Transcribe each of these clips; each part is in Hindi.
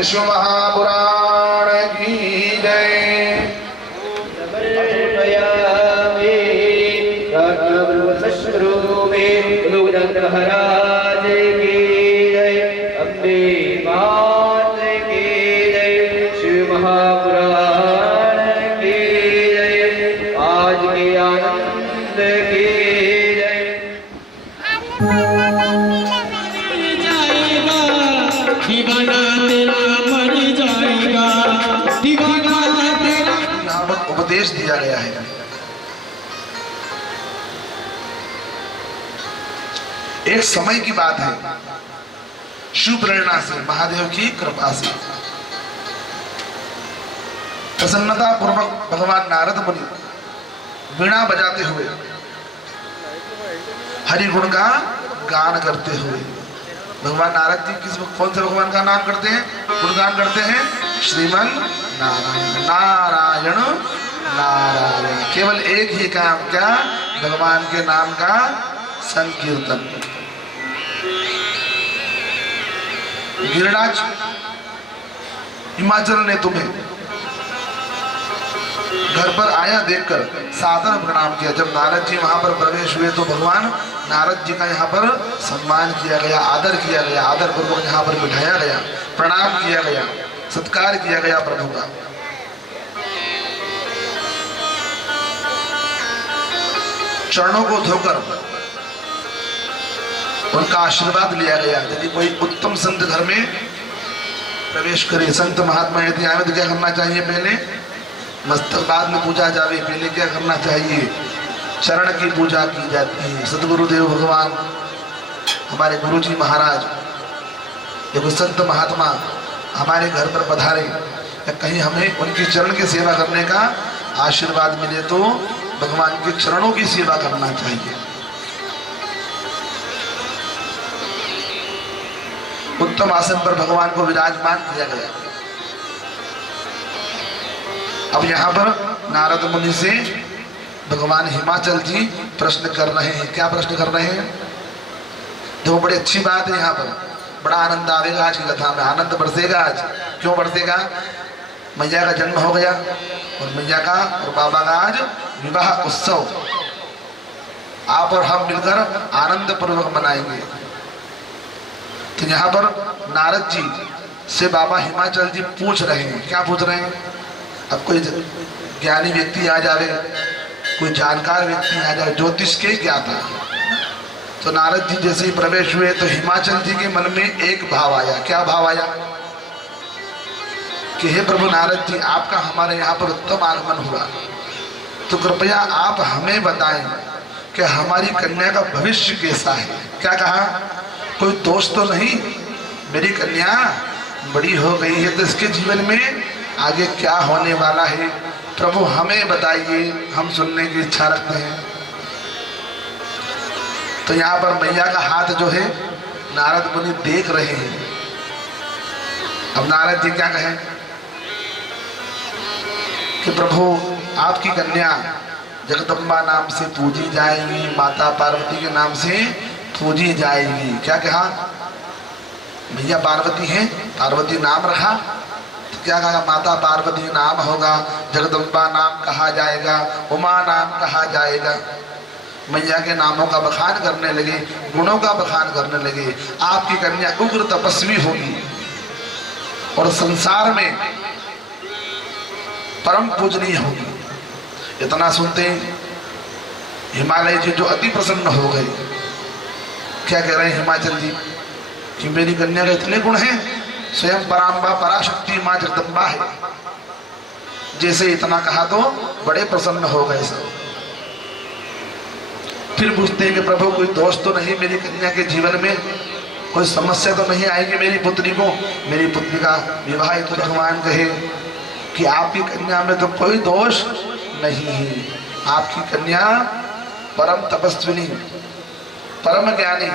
शिशु महापुराण की जय। महाराज की जय। अम्बे मात की जय। शिव महापुराण की जय। आज के आनंद की जय। दीवाना तेरा मर जाएगा, दीवाना तेरा। यहाँ पर उपदेश दिया गया है। एक समय की बात है, शिव प्रेरणा से, महादेव की कृपा से, प्रसन्नता पूर्वक भगवान नारद मुनि वीणा बजाते हुए हरि गुण का गान करते हुए, भगवान नारद जी कौन से भगवान का नाम करते हैं, गुणगान करते हैं? श्रीमन नारायण नारायण नारायण। केवल एक ही काम, क्या? भगवान के नाम का संकीर्तन। गिरिराज हिमाचल ने तुम्हें घर पर आया देखकर सादर प्रणाम किया। जब नारद जी वहां पर प्रवेश हुए तो भगवान नारद जी का यहाँ पर सम्मान किया गया, आदर किया गया, आदर पूर्वक यहाँ पर बिठाया गया, प्रणाम किया गया, सत्कार किया गया प्रभु का। चरणों को धोकर उनका आशीर्वाद लिया गया। यदि कोई उत्तम संत घर में प्रवेश करे, संत महात्मा यदि आए तो क्या करना चाहिए? पहले मस्तक बाद में पूजा जावे, पहले क्या करना चाहिए? चरण की पूजा की जाती है। सदगुरुदेव भगवान हमारे गुरुजी महाराज, देखो संत महात्मा हमारे घर पर पधारे, कहीं हमें उनके चरण की सेवा करने का आशीर्वाद मिले तो भगवान के चरणों की सेवा करना चाहिए। उत्तम आसन पर भगवान को विराजमान किया गया। अब यहाँ पर नारद मुनि से भगवान हिमाचल जी प्रश्न कर रहे हैं। क्या प्रश्न कर रहे हैं? देखो बड़ी अच्छी बात है, यहाँ पर बड़ा आनंद आवेगा आज की कथा में, आनंद बरसेगा आज। क्यों बरसेगा? मैया का जन्म हो गया और मैया का और बाबा का आज विवाह उत्सव आप और हम मिलकर आनंद पूर्वक मनाएंगे। तो यहाँ पर नारद जी से बाबा हिमाचल जी पूछ रहे हैं। क्या पूछ रहे हैं? अब कोई ज्ञानी व्यक्ति आ जावे, कोई जानकार व्यक्ति आ जाए, ज्योतिष के ज्ञाता, तो नारद जी जैसे ही प्रवेश हुए तो हिमाचल जी के मन में एक भाव आया। क्या भाव आया? कि हे प्रभु नारद जी, आपका हमारे यहाँ पर उत्तम आगमन हुआ, तो कृपया आप हमें बताएं कि हमारी कन्या का भविष्य कैसा है। क्या कहा? कोई दोष तो नहीं? मेरी कन्या बड़ी हो गई है तो इसके जीवन में आगे क्या होने वाला है, प्रभु हमें बताइए, हम सुनने की इच्छा रखते हैं। तो यहाँ पर मैया का हाथ जो है नारद मुनि देख रहे हैं। अब नारद जी क्या कहें कि प्रभु आपकी कन्या जगदम्बा नाम से पूजी जाएगी, माता पार्वती के नाम से पूजी जाएगी। क्या कहा? भैया पार्वती है, पार्वती नाम रखा, तो क्या कहा? माता पार्वती नाम होगा, जगदम्बा नाम कहा जाएगा, उमा नाम कहा जाएगा। मैया के नामों का बखान करने लगे, गुणों का बखान करने लगे। आपकी कन्या उग्र तपस्वी होगी और संसार में परम पूजनीय होगी। इतना सुनते हिमालय जी जो अति प्रसन्न हो गए। क्या कह रहे हैं हिमाचल जी? कि मेरी कन्या के इतने गुण हैं, स्वयं पराम्बा पराशक्ति माँ जगदम्बा है। जैसे इतना कहा तो बड़े प्रसन्न हो गए सब। फिर पूछते हैं कि प्रभु कोई दोष तो नहीं मेरी कन्या के जीवन में, कोई समस्या तो नहीं आएगी मेरी पुत्री को? मेरी पुत्री का विवाह तो भगवान कहे कि आपकी कन्या में तो कोई दोष नहीं है, आपकी कन्या परम तपस्विनी, परम ज्ञानी,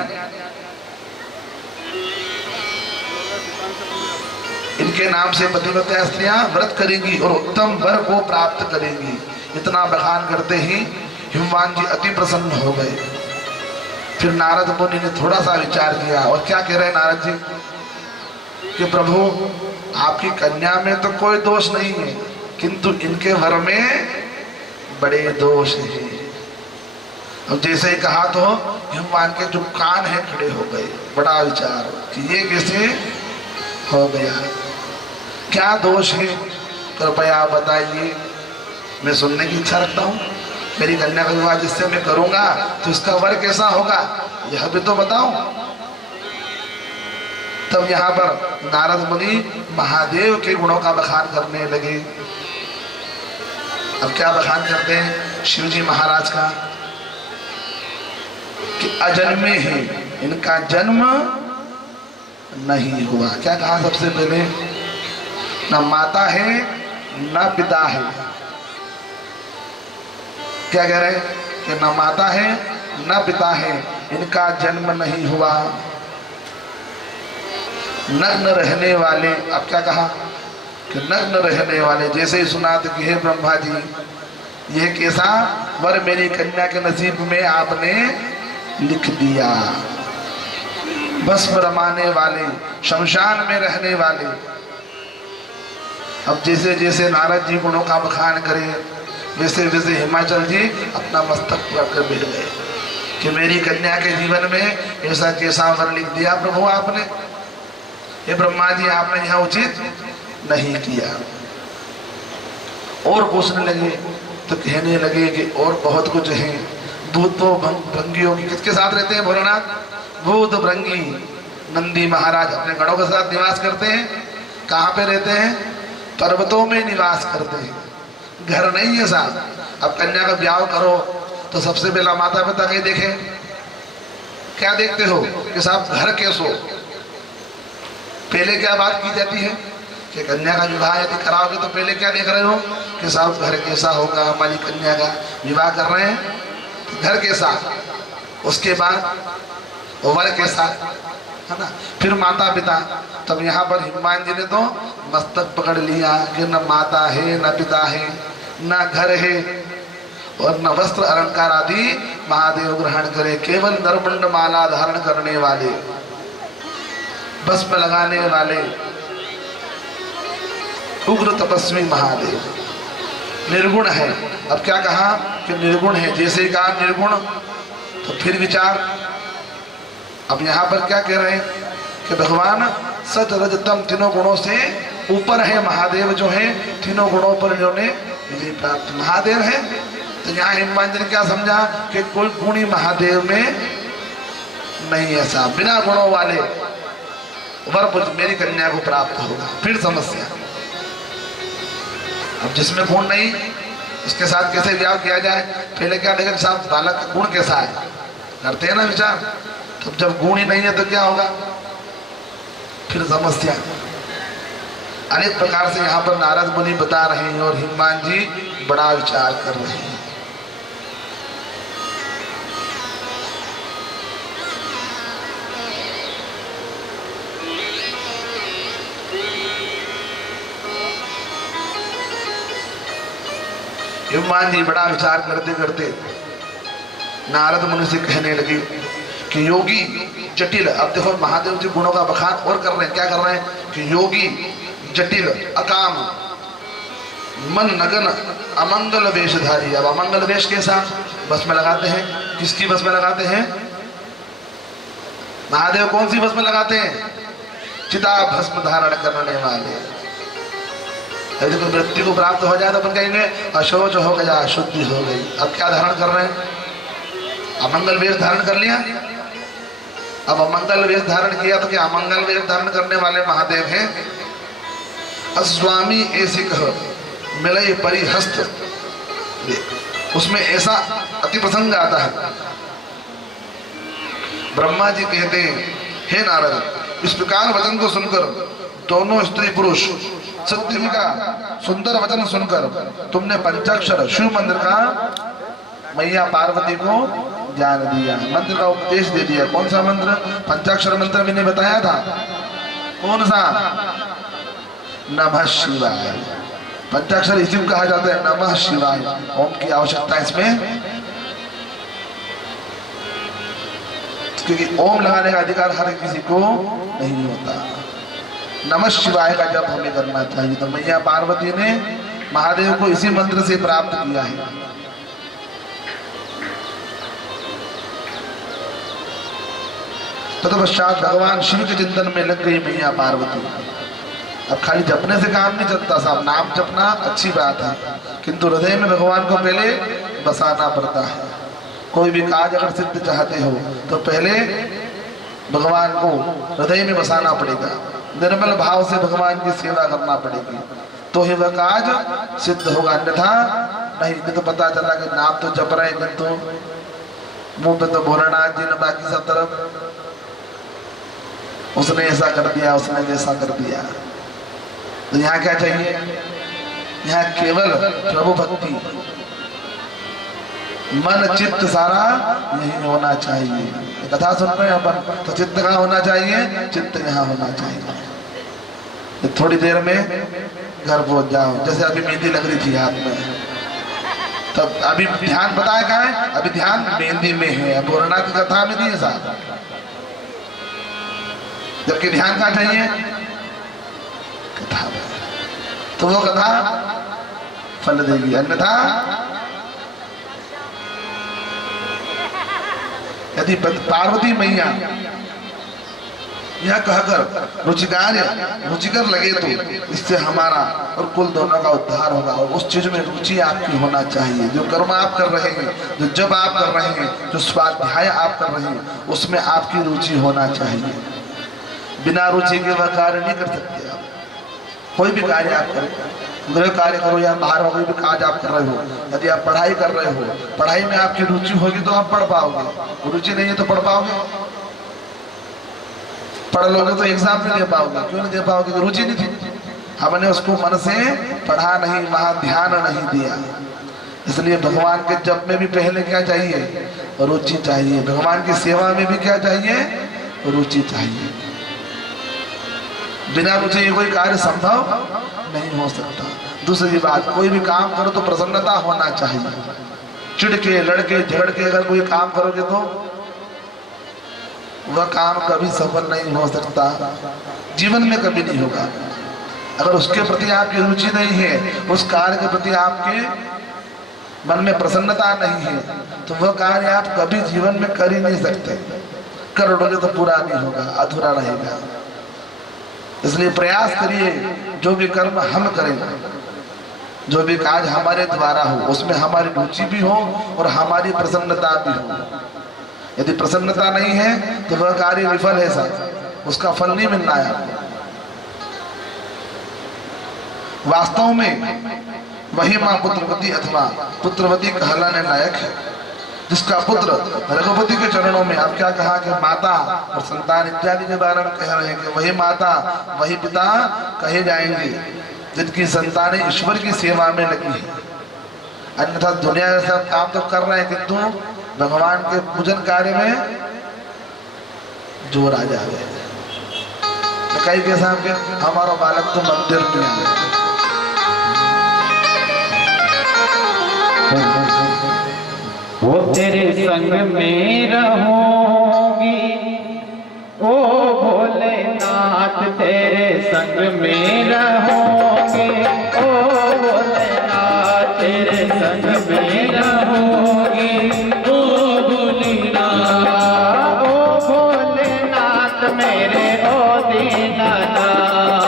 इनके नाम से पतिव्रता स्त्रियां व्रत करेंगी और उत्तम वर को प्राप्त करेंगी। इतना बखान करते ही हिमवान जी अति प्रसन्न हो गए। फिर नारद मुनि ने थोड़ा सा विचार किया और क्या कह रहे हैं नारद जी कि प्रभु आपकी कन्या में तो कोई दोष नहीं है, किंतु इनके वर में बड़े दोष हैं। अब जैसे ही कहा तो हिमवान के जो कान है खड़े हो गए, बड़ा विचार कि ये कैसे हो गया, क्या दोष है, कृपया बताइए, मैं सुनने की इच्छा रखता हूँ। मेरी कन्या का विवाह जिससे मैं करूंगा तो इसका वर कैसा होगा, यह भी तो बताओ। तब यहाँ पर नारद मुनि महादेव के गुणों का बखान करने लगे। अब क्या बखान करते हैं शिव जी महाराज का, कि अजन्मे हैं, इनका जन्म नहीं हुआ। क्या कहा सबसे पहले, न माता है न पिता है। क्या कह रहे हैं कि न माता है न पिता है, इनका जन्म नहीं हुआ। नग्न रहने वाले, अब क्या कहा कि नग्न रहने वाले। जैसे ही सुना तो कि हे ब्रह्मा जी, यह कैसा वर मेरी कन्या के नसीब में आपने लिख दिया। भस्म रमाने वाले, शमशान में रहने वाले। अब जैसे जैसे नारद जी गुणों का बखान करे, वैसे वैसे हिमाचल जी अपना मस्तक पकड़ कर बैठ गए कि मेरी कन्या के जीवन में ऐसा कैसा वर लिख दिया प्रभु आपने। हे ब्रह्मा जी, आपने यहाँ उचित नहीं किया। और पूछने लगे तो कहने लगे कि और बहुत कुछ है। भूत भृंगियों की किसके साथ रहते हैं भोलेनाथ? भूत भृंगी नंदी महाराज अपने गणों के साथ निवास करते हैं। कहाँ पे रहते हैं? पर्वतों में निवास करते हैं, घर नहीं है साहब। अब कन्या का ब्याह करो तो सबसे पहला माता पिता कहीं देखे, क्या देखते हो कि साहब घर कैसो। पहले क्या बात की जाती है कि कन्या का विवाह यदि कराओगे तो पहले क्या देख रहे हो कि साहब घर कैसा होगा, हमारी कन्या का विवाह कर रहे हैं तो घर कैसा, उसके बाद वर कैसा, है ना, फिर माता पिता। तब यहाँ पर हनुमान जी ने तो मस्तक पकड़ लिया कि न माता है न पिता है न घर है और न वस्त्र अलंकार आदि महादेव ग्रहण करे, केवल नरमुंड माला धारण करने वाले, भस्म लगाने वाले उग्र तपस्वी महादेव निर्गुण है। अब क्या कहा कि निर्गुण है, जैसे ही कहा निर्गुण तो फिर विचार। अब यहाँ पर क्या कह रहे हैं कि भगवान सच रज तम तीनों गुणों से ऊपर है। महादेव जो है तीनों गुणों पर इन्होंने विजय प्राप्त महादेव है। तो यहाँ हनुमान जी ने क्या समझा कि कोई गुणी महादेव में नहीं, ऐसा बिना गुणों वाले वर मेरी कन्या को प्राप्त होगा। फिर समस्या, अब जिसमें गुण नहीं उसके साथ कैसे विवाह किया जाए। पहले क्या देखें साहब बालक का गुण कैसा है, करते हैं ना विचार। तो जब गुण ही नहीं है तो क्या होगा, फिर समस्या। अनेक प्रकार से यहाँ पर नारद मुनि बता रहे हैं और हनुमान जी बड़ा विचार कर रहे हैं। हनुमान जी बड़ा विचार करते करते नारद मुनि से कहने लगे कि योगी जटिल। अब देखो महादेव जी गुणों का बखान और कर रहे हैं। क्या कर रहे हैं कि योगी जटिल अकाम मन नगन अमंगल वेशधारी। अब अमंगल वेश कैसा, बस में लगाते हैं, किसकी बस में लगाते हैं? महादेव कौन सी बस में लगाते हैं? चिता भस्म धारण करने वाले। यदि कोई मृत्यु को प्राप्त हो जाए तो अपन कहेंगे अशोच हो गया, अशुद्धि हो गई। अब क्या धारण कर रहे हैं? अमंगल वेश धारण कर लिया। अब अमंगल वेश धारण किया तो क्या अमंगल वेश धारण करने वाले महादेव हैं? अस्वामी ऐसी कह मिलई परिहस्त, उसमें ऐसा अति प्रसंग आता है। ब्रह्मा जी कहते हैं हे नारद, इस प्रकार वचन को सुनकर दोनों स्त्री पुरुष सत्यवी का सुंदर वचन सुनकर तुमने पंचाक्षर शिव मंत्र का मैया पार्वती को ज्ञान दिया, मंत्र का उपदेश दे दिया। कौन सा मंत्र? पंचाक्षर मंत्र मैंने बताया था। कौन सा? नमः शिवाय। पंचाक्षर इसी को कहा जाता है नमः शिवाय। ओम की आवश्यकता इसमें, क्योंकि ओम लगाने का अधिकार हर किसी को नहीं होता। नमः शिवाय का जप हमें करना चाहिए। तो मैया पार्वती ने महादेव को इसी मंत्र से प्राप्त किया है। तत्पश्चात भगवान शिव के चिंतन में लग गई मैया पार्वती। अब खाली जपने से काम नहीं चलता साहब, नाम जपना अच्छी बात है, किंतु हृदय में भगवान को पहले बसाना पड़ता है। कोई भी काज अगर सिद्ध चाहते हो तो पहले भगवान को हृदय में बसाना पड़ेगा, निर्मल भाव से भगवान की सेवा करना पड़ेगी, तो ही वह काज सिद्ध होगा। अन्यथा नहीं तो पता चला कि नाम तो जप रहे किंतु मुंह पे तो भोलेनाथ जी ने, बाकी सब तरफ उसने ऐसा कर दिया, उसने वैसा कर दिया। तो यहाँ क्या चाहिए? यहाँ केवल प्रभु भक्ति, मन चित्त सारा यही होना चाहिए। कथा सुन रहे हैं अपन, तो चित्त कहाँ होना चाहिए? चित्त यहाँ होना चाहिए। थोड़ी देर में घर पहुंच जाओ, जैसे अभी मेहंदी लग रही थी हाथ में, तब अभी ध्यान पता है कहाँ है? अभी ध्यान मेहंदी में है, भोलेनाथ की कथा में नहीं है साहब, जबकि ध्यान कहाँ चाहिए? कथा में। तो वो कथा फल देगी, अन्यथा यदि पार्वती मैया यह कहकर रुचिकर लगे तो इससे हमारा और कुल दोनों का उद्धार होगा। और उस चीज में रुचि आपकी होना चाहिए, जो कर्म आप कर रहे हैं, जो जब आप कर रहे हैं, जो स्वाध्याय आप कर रहे हैं, उसमें आपकी रुचि होना चाहिए। बिना रुचि के वह कार्य नहीं कर सकते आप। कोई भी कार्य आप करें, गृह कार्य करो या बाहर कोई भी काज आप कर रहे हो, यदि आप पढ़ाई कर रहे हो, पढ़ाई में आपकी रुचि होगी तो आप पढ़ पाओगे, रुचि नहीं है तो पढ़ पाओगे? पढ़ लोगे तो एग्जाम नहीं दे पाओगे। क्यों नहीं दे पाओगे? रुचि नहीं थी, हमने उसको मन से पढ़ा नहीं, वहां ध्यान नहीं दिया। इसलिए भगवान के जप में भी पहले क्या चाहिए? रुचि चाहिए। भगवान की सेवा में भी क्या चाहिए? रुचि चाहिए। बिना रुचि ये कोई कार्य संभव नहीं हो सकता। दूसरी बात, कोई भी काम करो तो प्रसन्नता होना चाहिए। चिढ़ के, लड़के, झगड़ के अगर कोई काम करोगे तो वह काम कभी सफल नहीं हो सकता, जीवन में कभी नहीं होगा। अगर उसके प्रति आपकी रुचि नहीं है, उस कार्य के प्रति आपके मन में प्रसन्नता नहीं है, तो वह कार्य आप कभी जीवन में कर ही नहीं सकते। कर लोगे तो पूरा नहीं होगा, अधूरा रहेगा। इसलिए प्रयास करिए, जो भी कर्म हम करें, जो भी काज हमारे द्वारा हो, उसमें हमारी रुचि भी हो और हमारी प्रसन्नता भी हो। यदि प्रसन्नता नहीं है तो वह कार्य विफल है साहब, उसका फल नहीं मिलना है आपको। वास्तव में वही माँ पुत्रवती अथवा पुत्रवती कहलाने लायक है, जिसका पुत्र रघुपति के चरणों में। अब क्या कहा कि माता और संतान इत्यादि के बारे में कह रहे हैं कि वही माता वही पिता कहे जाएंगे जिनकी संतानें ईश्वर की सेवा में लगी है। अन्यथा दुनिया में सब काम तो कर रहे हैं, किंतु भगवान के पूजन कार्य में जोर आ जाए। तो कई कैसा हमारा बालक तो मंदिर में आ गया। वो तेरे संग में रहूंगी, ओ भोलेनाथ तेरे संग में रहूंगी, ओ भोलेनाथ तेरे संग में रहूंगी, ओ भोलेनाथ, ओ भोलेनाथ मेरे ओ दीनानाथ,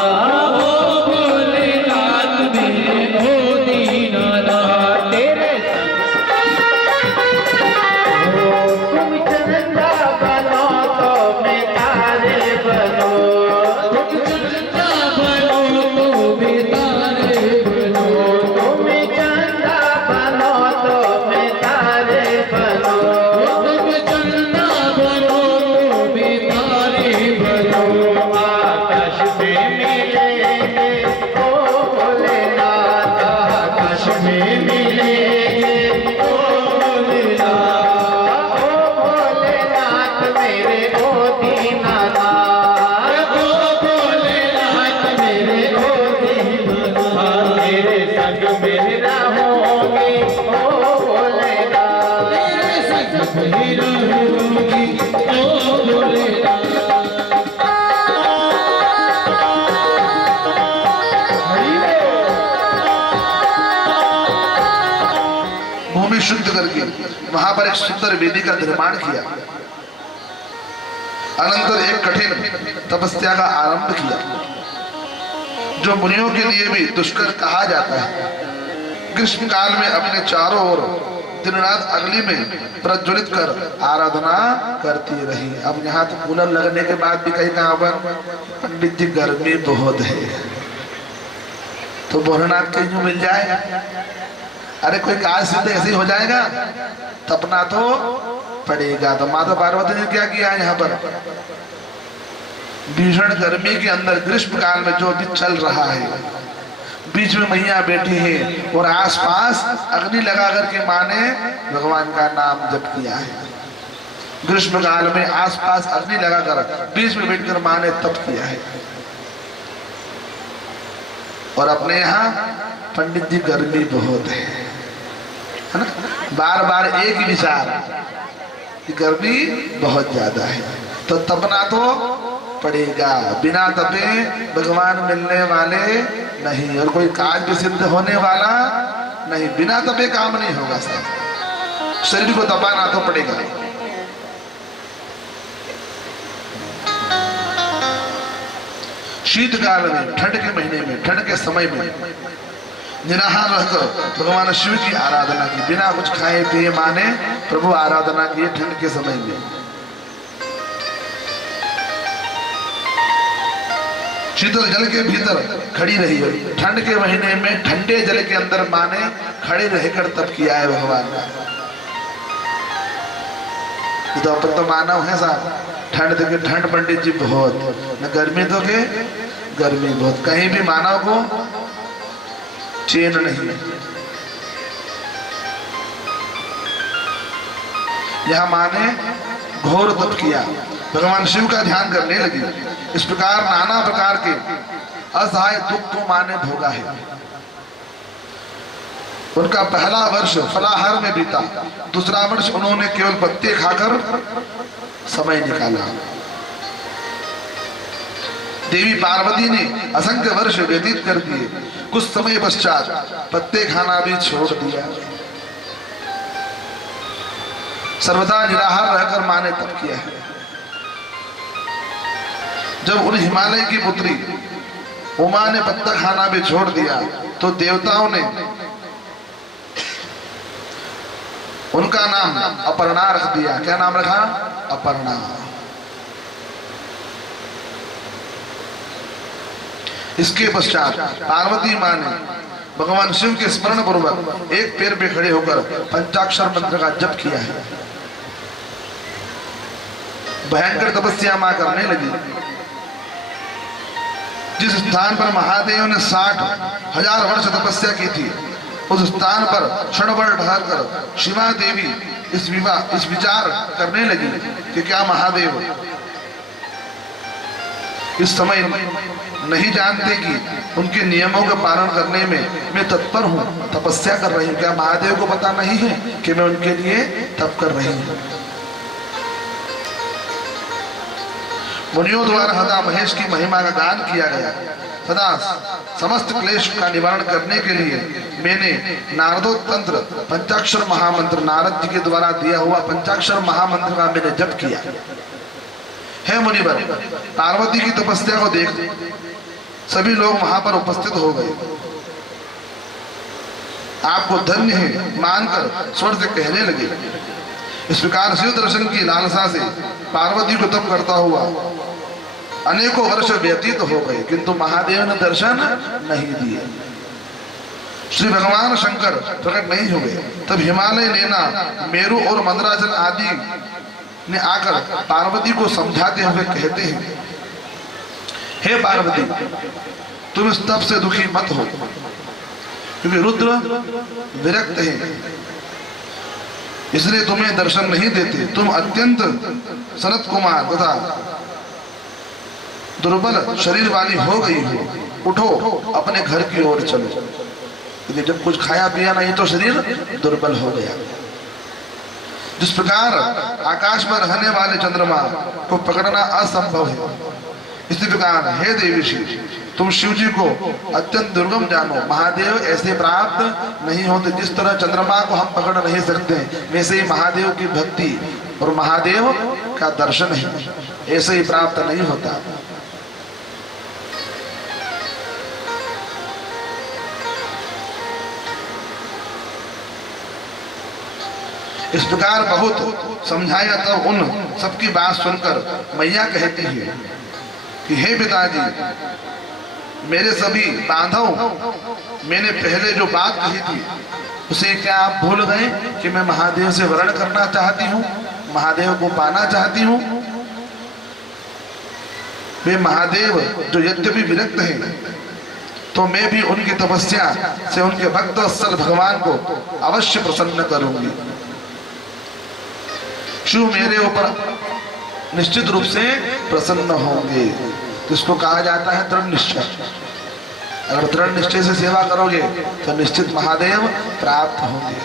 ओ भोलेनाथ मेरे ओ दीनानाथ तेरे शुद्ध करके वहां पर एक सुंदर वेदी का निर्माण किया। अनंतर एक कठिन तपस्या का आरंभ किया, जो मुनियों के लिए भी दुष्कर कहा जाता है। ग्रीष्म काल में अपने चारों ओर दिन रात अग्नि में प्रज्वलित कर आराधना करती रही। अब यहाँ तो कूलर लगने के बाद भी कहीं कहाँ पर पंडित जी गर्मी बहुत है, तो भोलेनाथ कहीं यूं मिल जाए, अरे कोई काज सिद्ध ऐसे ही हो जाएगा, तपना तो पड़ेगा। तो माता पार्वती ने क्या किया यहाँ पर, भीषण गर्मी के अंदर ग्रीष्म काल में जो भी चल रहा है, बीच में मैया बैठी है और आसपास अग्नि लगा करके माँ ने भगवान का नाम जप किया है। ग्रीष्म काल में आसपास अग्नि लगाकर बीच में बैठकर माँ ने तप किया है। और अपने यहाँ पंडित जी गर्मी बहुत है ना, बार बार एक ही विचार, गर्मी बहुत ज्यादा है तो तपना तो पड़ेगा। बिना तपे भगवान मिलने वाले नहीं और कोई काज भी सिद्ध होने वाला नहीं। बिना तपे काम नहीं होगा, सब शरीर को तपाना तो पड़ेगा। शीतकाल में, ठंड के महीने में, ठंड के समय में निराहार रहकर भगवान शिव की आराधना की, बिना कुछ खाए पिए माने प्रभु आराधना की ठंड के समय में। शीतल जल के भीतर खड़ी रही है, ठंड के महीने में ठंडे जल के अंदर माने खड़े रहकर तप किया है भगवान का। तो अपन तो मानव है साहब, ठंड तो के ठंड पंडित जी बहुत, न गर्मी तो के गर्मी बहुत, कहीं भी मानव को चैन नहीं। यहां माने घोर तप किया, भगवान शिव का ध्यान करने लगी। इस प्रकार नाना प्रकार के असहाय दुख को माने भोगा है। उनका पहला वर्ष फलाहार में बीता, दूसरा वर्ष उन्होंने केवल पत्ते खाकर समय निकाला। देवी पार्वती ने असंख्य वर्ष व्यतीत कर दिए, कुछ समय पश्चात पत्ते खाना भी छोड़ दिया। सर्वदा निराहार रहकर मां ने तप किया है। जब उन हिमालय की पुत्री उमा ने पत्ता खाना भी छोड़ दिया तो देवताओं ने उनका नाम अपर्णा रख दिया। क्या नाम रखा? अपर्णा। इसके पश्चात पार्वती मां ने भगवान शिव के स्मरण पूर्वक एक पैर पे खड़े होकर पंचाक्षर मंत्र का जप किया है। भयंकर तपस्या मां करने लगी। जिस स्थान पर महादेव ने 60,000 वर्ष तपस्या की थी, उस स्थान पर क्षण भर ठहर कर शिवा देवी इस विचार करने लगी कि क्या महादेव इस समय नहीं जानते कि उनके नियमों का पालन करने में मैं तत्पर हूँ, तपस्या कर रही हूँ। क्या महादेव को पता नहीं है कि मैं उनके लिए तप कर रही हूँ? मुनियों द्वारा हदा महेश की महिमा का गान किया गया। सदा समस्त क्लेश का निवारण करने के लिए मैंने नारदोत्तंत्र पंचाक्षर महामंत्र, नारद जी के द्वारा दिया हुआ पंचाक्षर महामंत्र का मैंने जप किया है। मुनिवर, पार्वती की तपस्या को देख सभी लोग वहां पर उपस्थित हो गए। आपको धन्य है मानकर स्वर से कहने लगे। इस प्रकार शिव दर्शन की लालसा से पार्वती को तप करता हुआ अनेकों वर्ष व्यतीत हो गए, किंतु महादेव ने दर्शन नहीं दिए। श्री भगवान शंकर प्रकट नहीं हुए। तब हिमालय, नैना, मेरु और मंदराचल आदि ने आकर पार्वती को समझाते हुए कहते हैं, हे पार्वती, तुम इस तप से दुखी मत हो, क्योंकि रुद्र विरक्त है, इसलिए तुम्हें दर्शन नहीं देते। तुम अत्यंत सनत कुमार तथा दुर्बल शरीर वाली हो गई हो। उठो, अपने घर की ओर चलो, क्योंकि जब कुछ खाया पिया नहीं तो शरीर दुर्बल हो गया। जिस प्रकार आकाश में रहने वाले चंद्रमा को पकड़ना असंभव है, इसी प्रकार हे देवी श्री तुम शिव जी को अत्यंत दुर्गम जानो। महादेव ऐसे प्राप्त नहीं होते। जिस तरह चंद्रमा को हम पकड़ नहीं सकते, वैसे ही महादेव की भक्ति और महादेव का दर्शन ही ऐसे ही प्राप्त नहीं होता। इस प्रकार बहुत समझाया, तब उन सबकी बात सुनकर मैया कहती है कि हे पिताजी, मेरे सभी बांधव, मैंने पहले जो बात कही थी उसे क्या आप भूल गए कि मैं महादेव से वर्ण करना चाहती हूँ, महादेव को पाना चाहती हूँ। वे महादेव जो यद्यपि विरक्त हैं, तो मैं भी उनकी तपस्या से उनके भक्त वत्सल भगवान को अवश्य प्रसन्न करूंगी। शिव मेरे ऊपर निश्चित रूप से प्रसन्न होंगे। तो इसको कहा जाता है दृढ़ निश्चय। अगर दृढ़ निश्चय से सेवा करोगे तो निश्चित महादेव प्राप्त होंगे।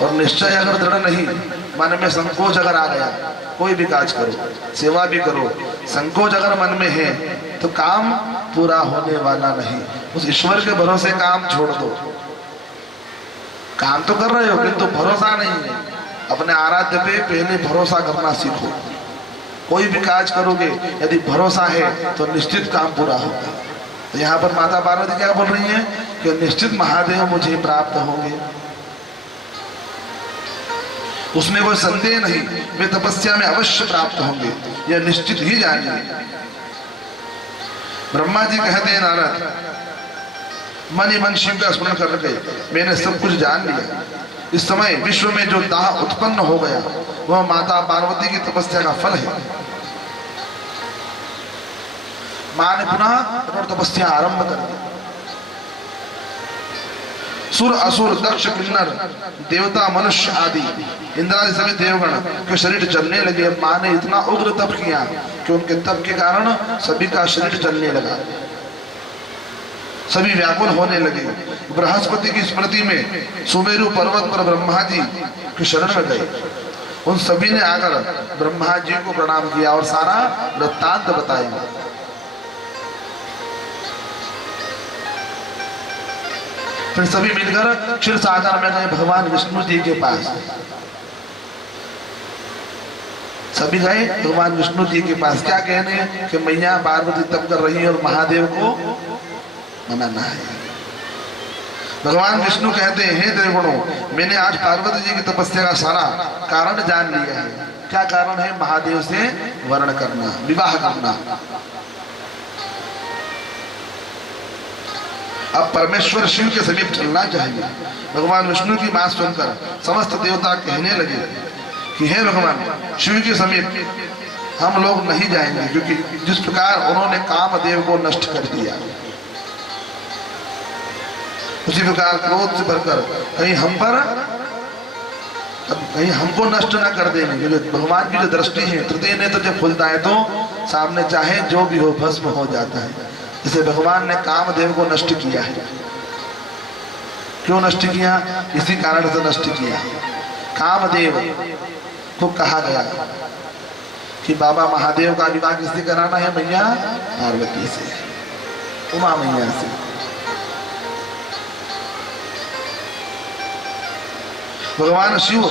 और निश्चय अगर दृढ़ नहीं, मन में संकोच अगर आ गया, कोई भी काज करो, सेवा भी करो, संकोच अगर मन में है तो काम पूरा होने वाला नहीं। उस ईश्वर के भरोसे काम छोड़ दो। काम तो कर रहे हो किंतु भरोसा नहीं है। अपने आराध्य पे पहले भरोसा करना सीखो। कोई भी काज करोगे यदि भरोसा है तो निश्चित काम पूरा होगा। तो यहाँ पर माता पार्वती क्या बोल रही है कि निश्चित महादेव मुझे प्राप्त होंगे, उसमें कोई संदेह नहीं। वे तपस्या में अवश्य प्राप्त होंगे, यह निश्चित ही जानिए। ब्रह्मा जी कहते हैं, नारद, मन ही मन शिव का स्मरण करके मैंने सब कुछ जान लिया। इस समय विश्व में जो दाह उत्पन्न हो गया वह माता पार्वती की तपस्या का फल है। मां ने पुनः कठोर तपस्या आरंभ कर दी। सुर असुर दक्ष किन्नर देवता मनुष्य आदि इंद्रादि सभी देवगण के शरीर चलने लगे। मां ने इतना उग्र तप किया कि उनके तप के कारण सभी का शरीर चलने लगा, सभी व्याकुल होने लगे। बृहस्पति की स्मृति में सुमेरु पर्वत पर ब्रह्मा जी के शरण में गए। उन सभी ने आकर ब्रह्मा जी को प्रणाम किया और सारा वृत्तांत बताया। फिर सभी मिलकर क्षीर सागर में गए भगवान विष्णु जी के पास। सभी गए भगवान विष्णु जी के पास। क्या कहने कि मैया पार्वती तप कर रही है और महादेव को मनाना है। भगवान विष्णु कहते हैं, हे देवगणों, मैंने आज पार्वती जी की तपस्या का सारा कारण जान लिया है। क्या कारण है? महादेव से वर्ण करना, विवाह करना। अब परमेश्वर शिव के समीप चलना चाहिए। भगवान विष्णु की बात सुनकर समस्त देवता कहने लगे कि हे भगवान, शिव के समीप हम लोग नहीं जाएंगे, क्योंकि जिस प्रकार उन्होंने कामदेव को नष्ट कर दिया, उसी प्रकार क्रोध से भरकर कहीं हम पर, कहीं हमको नष्ट ना कर देंगे। क्योंकि भगवान की जो दृष्टि है, तृतीय नेत्र जब खुलता है तो सामने चाहे जो भी हो भस्म हो जाता है। जैसे भगवान ने कामदेव को नष्ट किया है। क्यों नष्ट किया? इसी कारण से नष्ट किया। कामदेव को कहा गया कि बाबा महादेव का विवाह किससे कराना है? मैया पार्वती से, उमा मैया से। भगवान शिव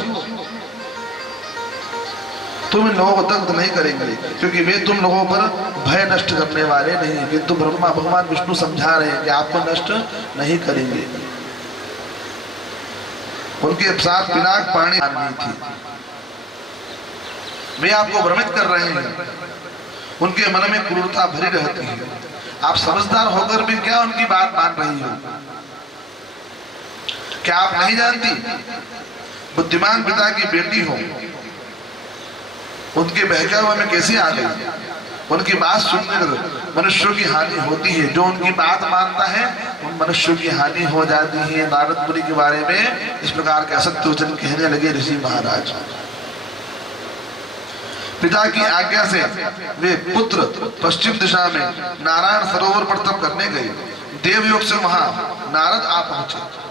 तुम इन लोगों को दग्ध नहीं करेंगे, क्योंकि वे तुम लोगों पर भय नष्ट करने वाले नहीं हैं। किंतु भगवान विष्णु समझा रहे हैं कि आपको नष्ट नहीं करेंगे। उनके साथ पिनाक पानी थी, वे आपको भ्रमित कर रहे हैं। उनके मन में क्रूरता भरी रहती है। आप समझदार होकर भी क्या उनकी बात मान रही हो? क्या आप नहीं जानती? बुद्धिमान पिता की बेटी हो, उनके बहकावे में कैसे आ गई? उनकी बात सुनकर मनुष्यों की हानि होती है। जो उनकी बात मानता है उन मनुष्यों की हानि हो जाती है। नारद मुनि के बारे में इस प्रकार के असत्य वचन कहने लगे ऋषि महाराज। पिता की आज्ञा से वे पुत्र पश्चिम दिशा में नारायण सरोवर पर तप करने गए। देवयोग से वहां नारद आ पहुंचे।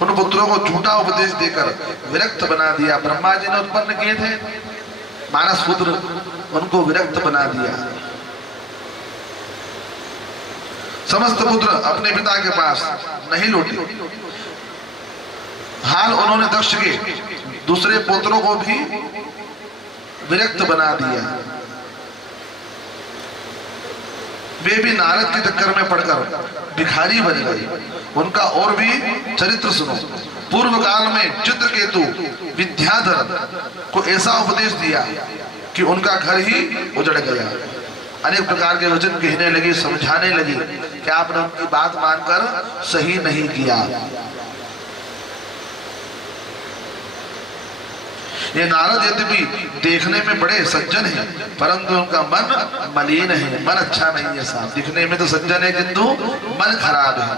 उन पुत्रों को झूठा उपदेश देकर विरक्त बना दिया। ब्रह्मा जी ने उत्पन्न किए थे मानस पुत्र, उनको विरक्त बना दिया। समस्त पुत्र अपने पिता के पास नहीं लौटे। हाल उन्होंने दक्ष के दूसरे पुत्रों को भी विरक्त बना दिया। वे भी नारद के चक्कर में पड़कर भिखारी बन गए। उनका और भी चरित्र सुनो। पूर्व काल में चित्रकेतु विद्याधर को ऐसा उपदेश दिया कि उनका घर ही उजड़ गया। अनेक प्रकार के वचन कहने लगी, समझाने लगी कि आपने उनकी बात मानकर सही नहीं किया। ये नारद यद्यपि देखने में बड़े सज्जन हैं, परंतु उनका मन मलिन है, मन अच्छा नहीं है साहब। दिखने में तो सज्जन है किंतु मन खराब है।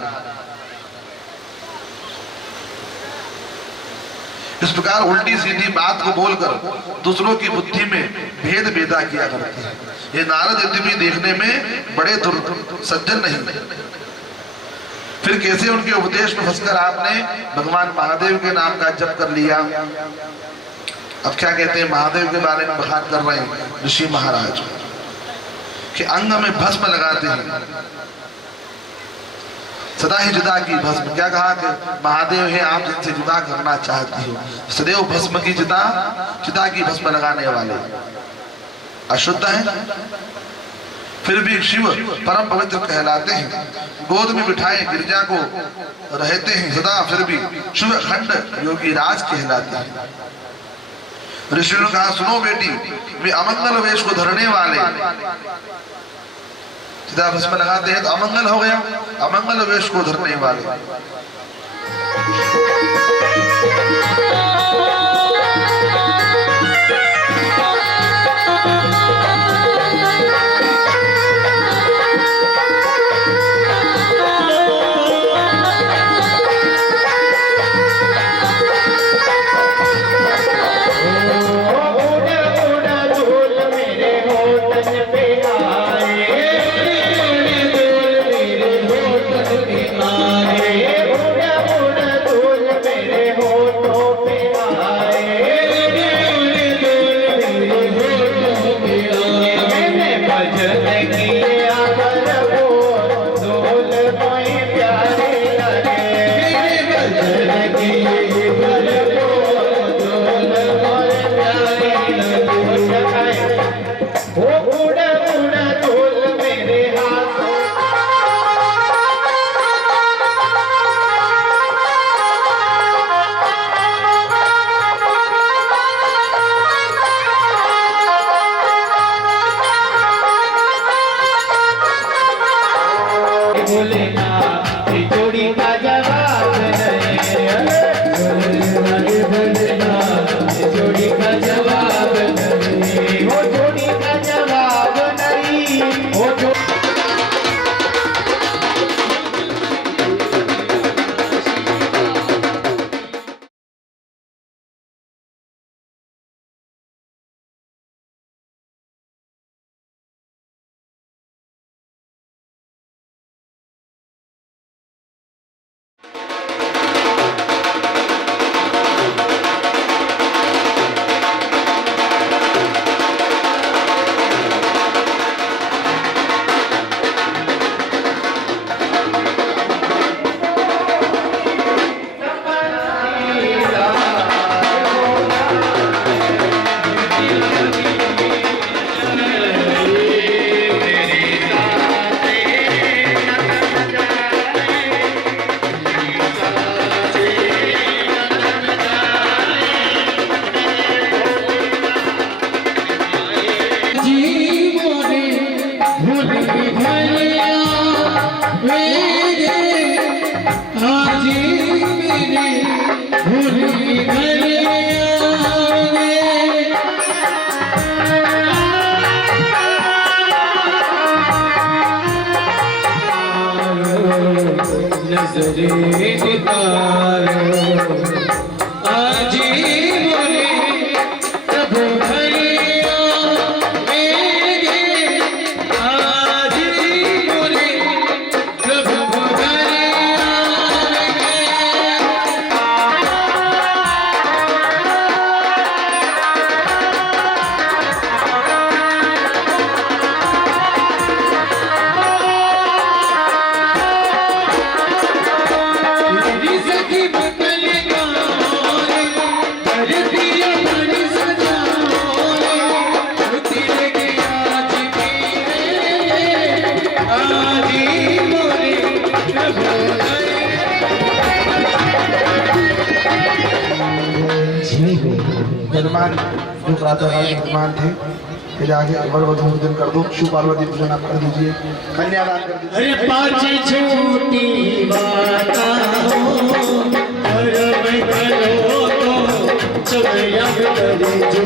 इस प्रकार उल्टी सीधी बात को बोलकर दूसरों की बुद्धि में भेद पैदा किया करते हैं। ये नारद यद्यपि देखने में बड़े सज्जन नहीं, फिर कैसे उनके उपदेश में फंसकर आपने भगवान महादेव के नाम का जप कर लिया। अब क्या कहते हैं, महादेव के बारे में बखान कर रहे हैं ऋषि महाराज कि अंग में भस्म लगाते हैं, सदा ही जुदा की भस्म। क्या कहा कि महादेव है, आप जिनसे जुदा करना चाहती हो, सदैव भस्म की चिता की भस्म लगाने वाले अशुद्ध हैं, फिर भी शिव परम पवित्र कहलाते हैं। गोद में बिठाए गिरजा को रहते हैं सदा, फिर भी शिव खंड योगी राज कहलाते हैं। ऋषियों ने कहा, सुनो बेटी, वे अमंगल वेश को धरने वाले सीधा भस्म लगाते हैं तो अमंगल हो गया, अमंगल वेश को धरने वाले। यजमान जो प्रातः यजमान थे कि जाके वर वधू पूजन कर दो, शिव पार्वती पूजन आप कर दीजिए, कन्यादान कर दीजिए। अरे पाँच छोटी बाता हो कर्म करो तो चमया करे जो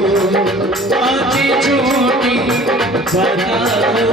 पाँच छोटी बाता हो।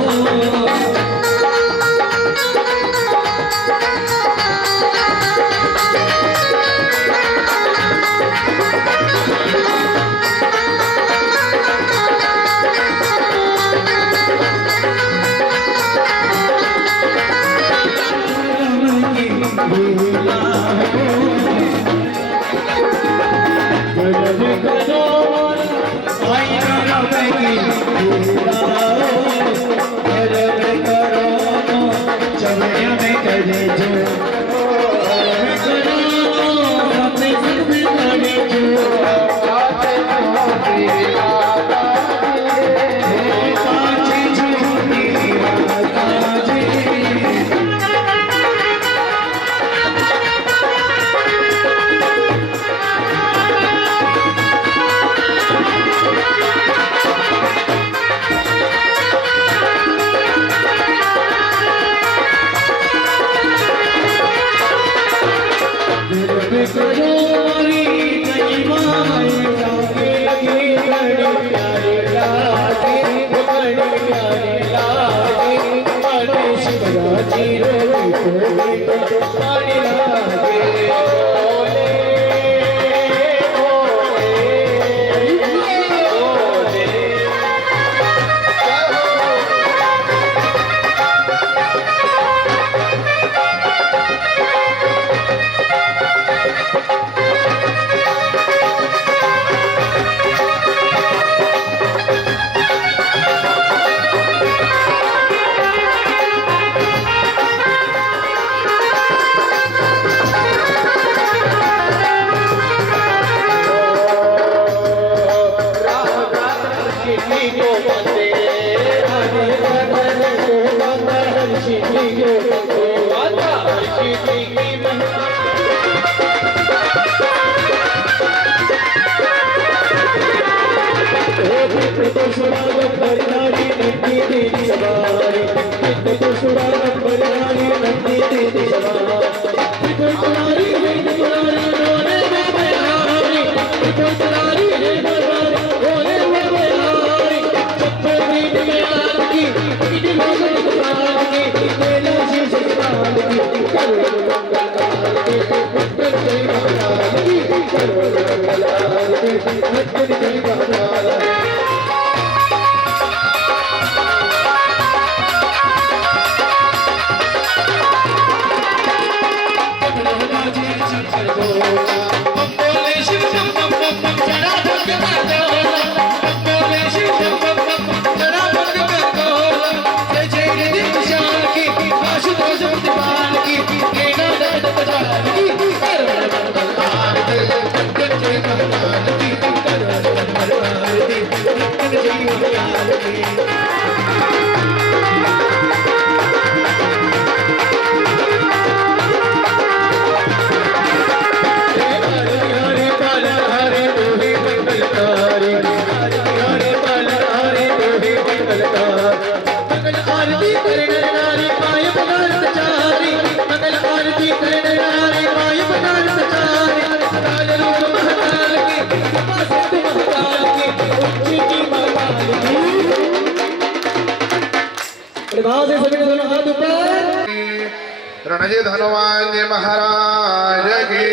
रणजित हनुमान जी महाराज की,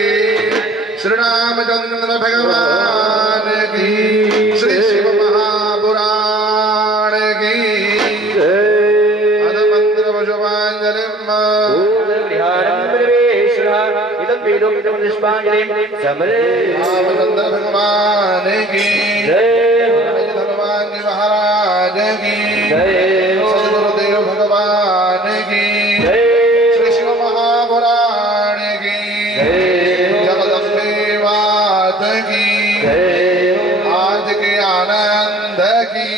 श्री रामचंद्र भगवान की, श्री शिव महापुराण की। अदमंत्र पुष्पांजलिं रामचंद्र भगवान की, रणजित हनुमान जी महाराज की, सदगुरुदेव भगवान की, आज के आनंद की।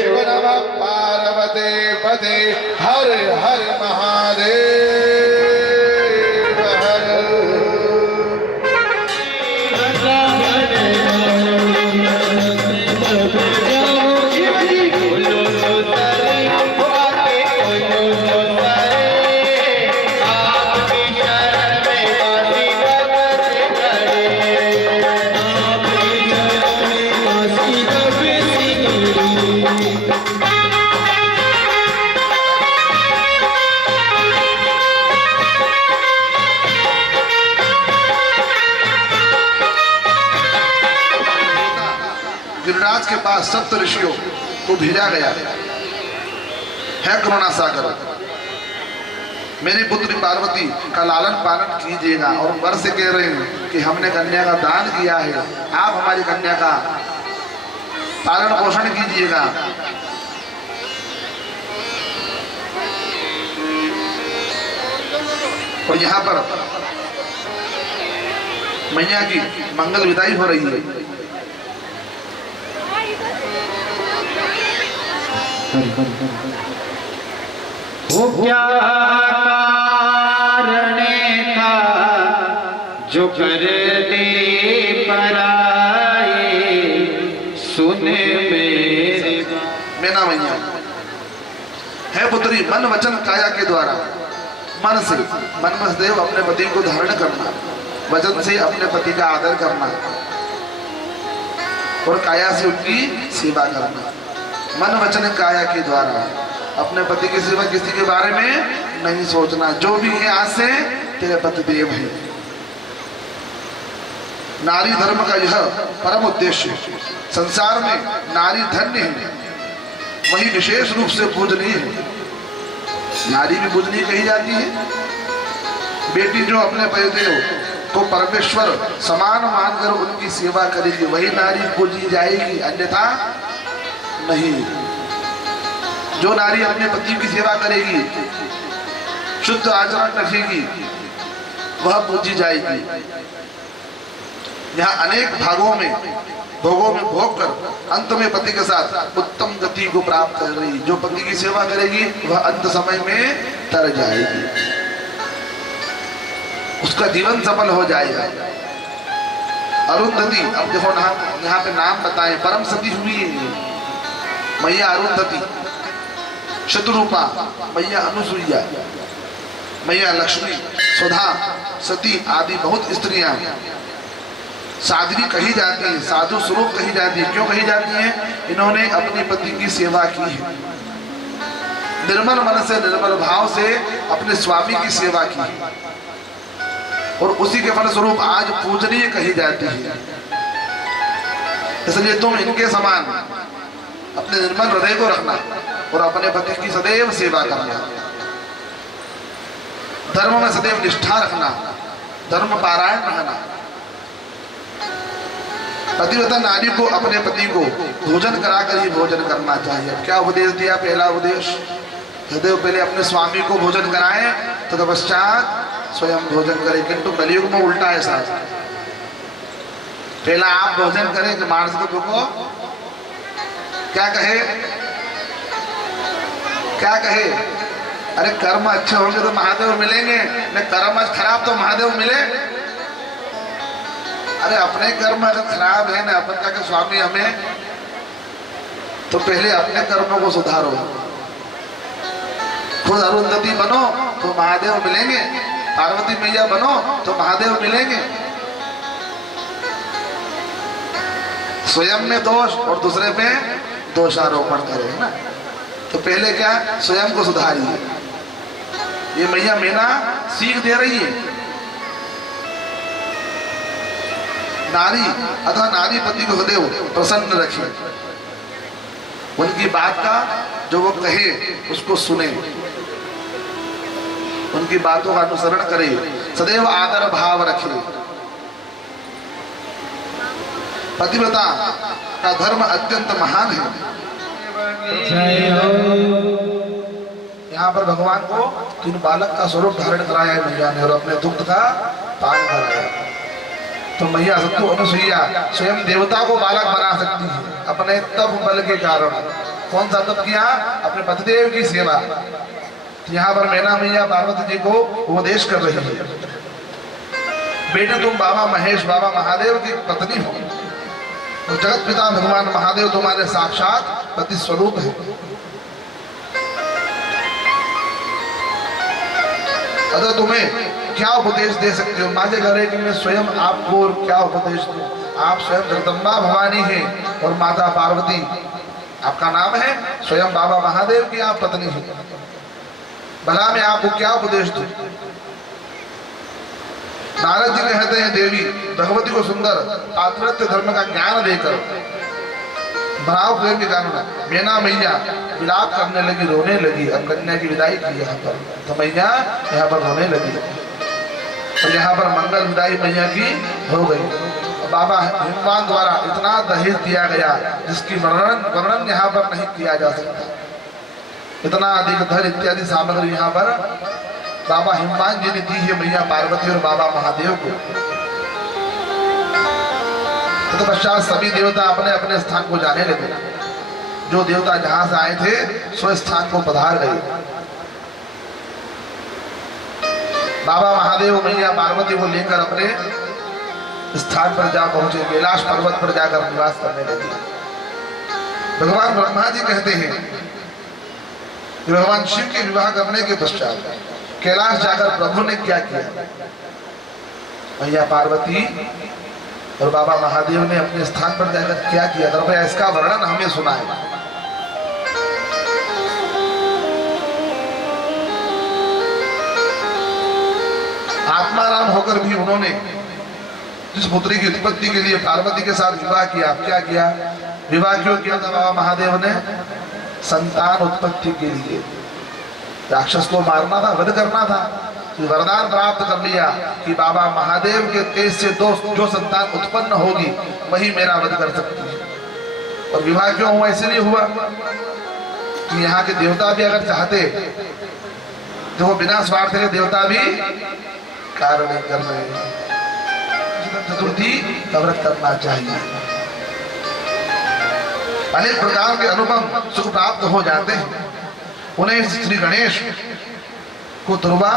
शिव नमः पार्वती पते हर हर महादेव हर। यमराज के पास सप्त ऋषियों को भेजा गया है करुणा सागर, मेरी पुत्री पार्वती का लालन पालन कीजिएगा। और वर से कह रहे हैं कि हमने कन्या का दान किया है, आप हमारी कन्या का पालन पोषण कीजिएगा। और यहाँ पर मैया की मंगल विदाई हो रही है। वो क्या कारण था जो कर दे पर आए, सुने मेरे मैना मैया है पुत्री, मन वचन काया के द्वारा, मन से मन में सदैव अपने पति को धारण करना, वचन से अपने पति का आदर करना और काया से उनकी सेवा करना। मन वचन काया के द्वारा अपने पति की सेवा, किसी के बारे में नहीं सोचना। जो भी है आज से तेरे पति देव है। नारी धर्म का यह परम उद्देश्य, संसार में नारी धन्य है, वही विशेष रूप से पूजनीय है। नारी भी पूजनीय कही जाती है। बेटी जो अपने पतिदेव को परमेश्वर समान मानकर उनकी सेवा करेगी, वही नारी पूजी जाएगी, अन्यथा नहीं। जो नारी अपने पति की सेवा करेगी, शुद्ध आचरण रखेगी, वह पूजी जाएगी। यहाँ अनेक भोगों में भोग कर अंत में पति के साथ उत्तम गति को प्राप्त कर रही। जो पति की सेवा करेगी वह अंत समय में तर जाएगी, उसका जीवन सफल हो जाएगा। अरुंधति, अब देखो यहाँ पे नाम बताएं, परम सती हुई है मैया अरुंधति, शत्रुपा मैया अनुसुईया, मैया लक्ष्मी, सुधा, सती आदि बहुत स्त्रियां साध्वी कही जाती है, साधु स्वरूप कही जाती है। क्यों कही जाती है? इन्होंने अपने पति की सेवा की है, निर्मल मन से निर्मल भाव से अपने स्वामी की सेवा की है, और उसी के फलस्वरूप आज पूजनीय कही जाती है। इसलिए तुम इनके समान अपने निर्मल हृदय को रखना और अपने पति की सदैव सेवा करना, धर्म में सदैव निष्ठा रखना, धर्म पारायण रहना। पतिव्रता नारी को अपने पति को भोजन कराकर ही भोजन करना चाहिए। क्या उपदेश दिया? पहला उपदेश, सदैव पहले अपने स्वामी को भोजन कराएं, तत्पश्चात स्वयं भोजन करें। किंतु कलयुग में उल्टा है साहब, पहला आप भोजन करें कि मानस को क्या कहे, क्या कहे? अरे कर्म अच्छे होंगे तो महादेव मिलेंगे, न कर्म खराब तो महादेव मिले। अरे अपने कर्म अगर खराब है ना, अपन का के स्वामी हमें, तो पहले अपने कर्मों को सुधारो। खुद अरुंधति बनो तो महादेव मिलेंगे, पार्वती मैया बनो तो महादेव मिलेंगे। स्वयं में दोष और दूसरे पे दोषारोपण करे ना, तो पहले क्या, स्वयं को सुधारिए। ये मैया मीना सीख दे रही है। नारी अथवा नारी पति को सदैव प्रसन्न रखे, उनकी बात का जो वो कहे उसको सुने, उनकी बातों का अनुसरण करे, सदैव आदर भाव रखे। पतिव्रता का धर्म अत्यंत महान है। यहाँ पर भगवान को 3 बालक का स्वरूप धारण कराया है मैया ने, और अपने दुग्ध का पान कराया। तो मैया सत्तु अनुसुईया स्वयं देवता को बालक बना सकती है अपने तप बल के कारण। कौन सा तप किया? अपने पतिदेव की सेवा। तो यहाँ पर मैना मैया पार्वती जी को उपदेश कर रही है, बेटे तुम बाबा महेश, बाबा महादेव की पत्नी हो, तो जगत पिता भगवान महादेव तुम्हारे साक्षात पति स्वरूप है। अगर तुम्हें क्या उपदेश दे सकते हो? माँ के घर कि मैं स्वयं आपको और क्या उपदेश दूं? आप स्वयं जगदम्बा भवानी हैं और माता पार्वती आपका नाम है, स्वयं बाबा महादेव की आप पत्नी हैं, भला मैं आपको क्या उपदेश दूं? नारद जी कहते हैं, देवी भगवती को सुंदर पातिव्रत्य धर्म का ज्ञान देकर भाव प्रेम के कारण मैना मैया विलाप करने लगी, रोने लगी। अब कन्या की विदाई की यहाँ पर, तो मैया यहाँ पर रोने लगी। तो यहाँ पर मंगल विदाई मैया की हो गई। बाबा हिमवान द्वारा इतना दहेज दिया गया जिसकी वर्णन यहाँ पर नहीं किया जा सकता। इतना अधिक धन इत्यादि सामग्री यहाँ पर बाबा हिमवान जी ने दी है मैया पार्वती और बाबा महादेव को। तत्पश्चात सभी देवता अपने अपने स्थान को जाने लगे। जो देवता जहां से आए थे स्व स्थान को पधार गए। बाबा महादेव मैया पार्वती को लेकर अपने स्थान पर जा पहुंचे। कैलाश पर्वत पर जाकर निवास करने लगे। भगवान ब्रह्मा जी कहते हैं कि भगवान शिव के विवाह करने के पश्चात कैलाश जाकर प्रभु ने क्या किया। मैया पार्वती और बाबा महादेव ने अपने स्थान पर जाकर क्या किया, कृपया इसका वर्णन हमें सुनाए। आत्माराम होकर भी उन्होंने जिस पुत्री की उत्पत्ति के लिए पार्वती के साथ विवाह किया, क्या किया, विवाह क्यों किया था बाबा महादेव ने? संतान उत्पत्ति के लिए। राक्षस को मारना था, वध करना था। तो वरदान प्राप्त कर लिया कि बाबा महादेव के तेज से जो संतान उत्पन्न होगी वही मेरा वध कर सकती है। और विवाह क्यों हुआ? इसलिए हुआ कि यहाँ के देवता भी अगर चाहते तो वो बिना स्वार्थ के देवता भी कार्य नहीं कर रहे हैं। चतुर्थी का व्रत करना चाहिए। अनेक प्रकार के अनुपम सुख प्राप्त हो जाते हैं। उन्हें श्री गणेश को दुर्वा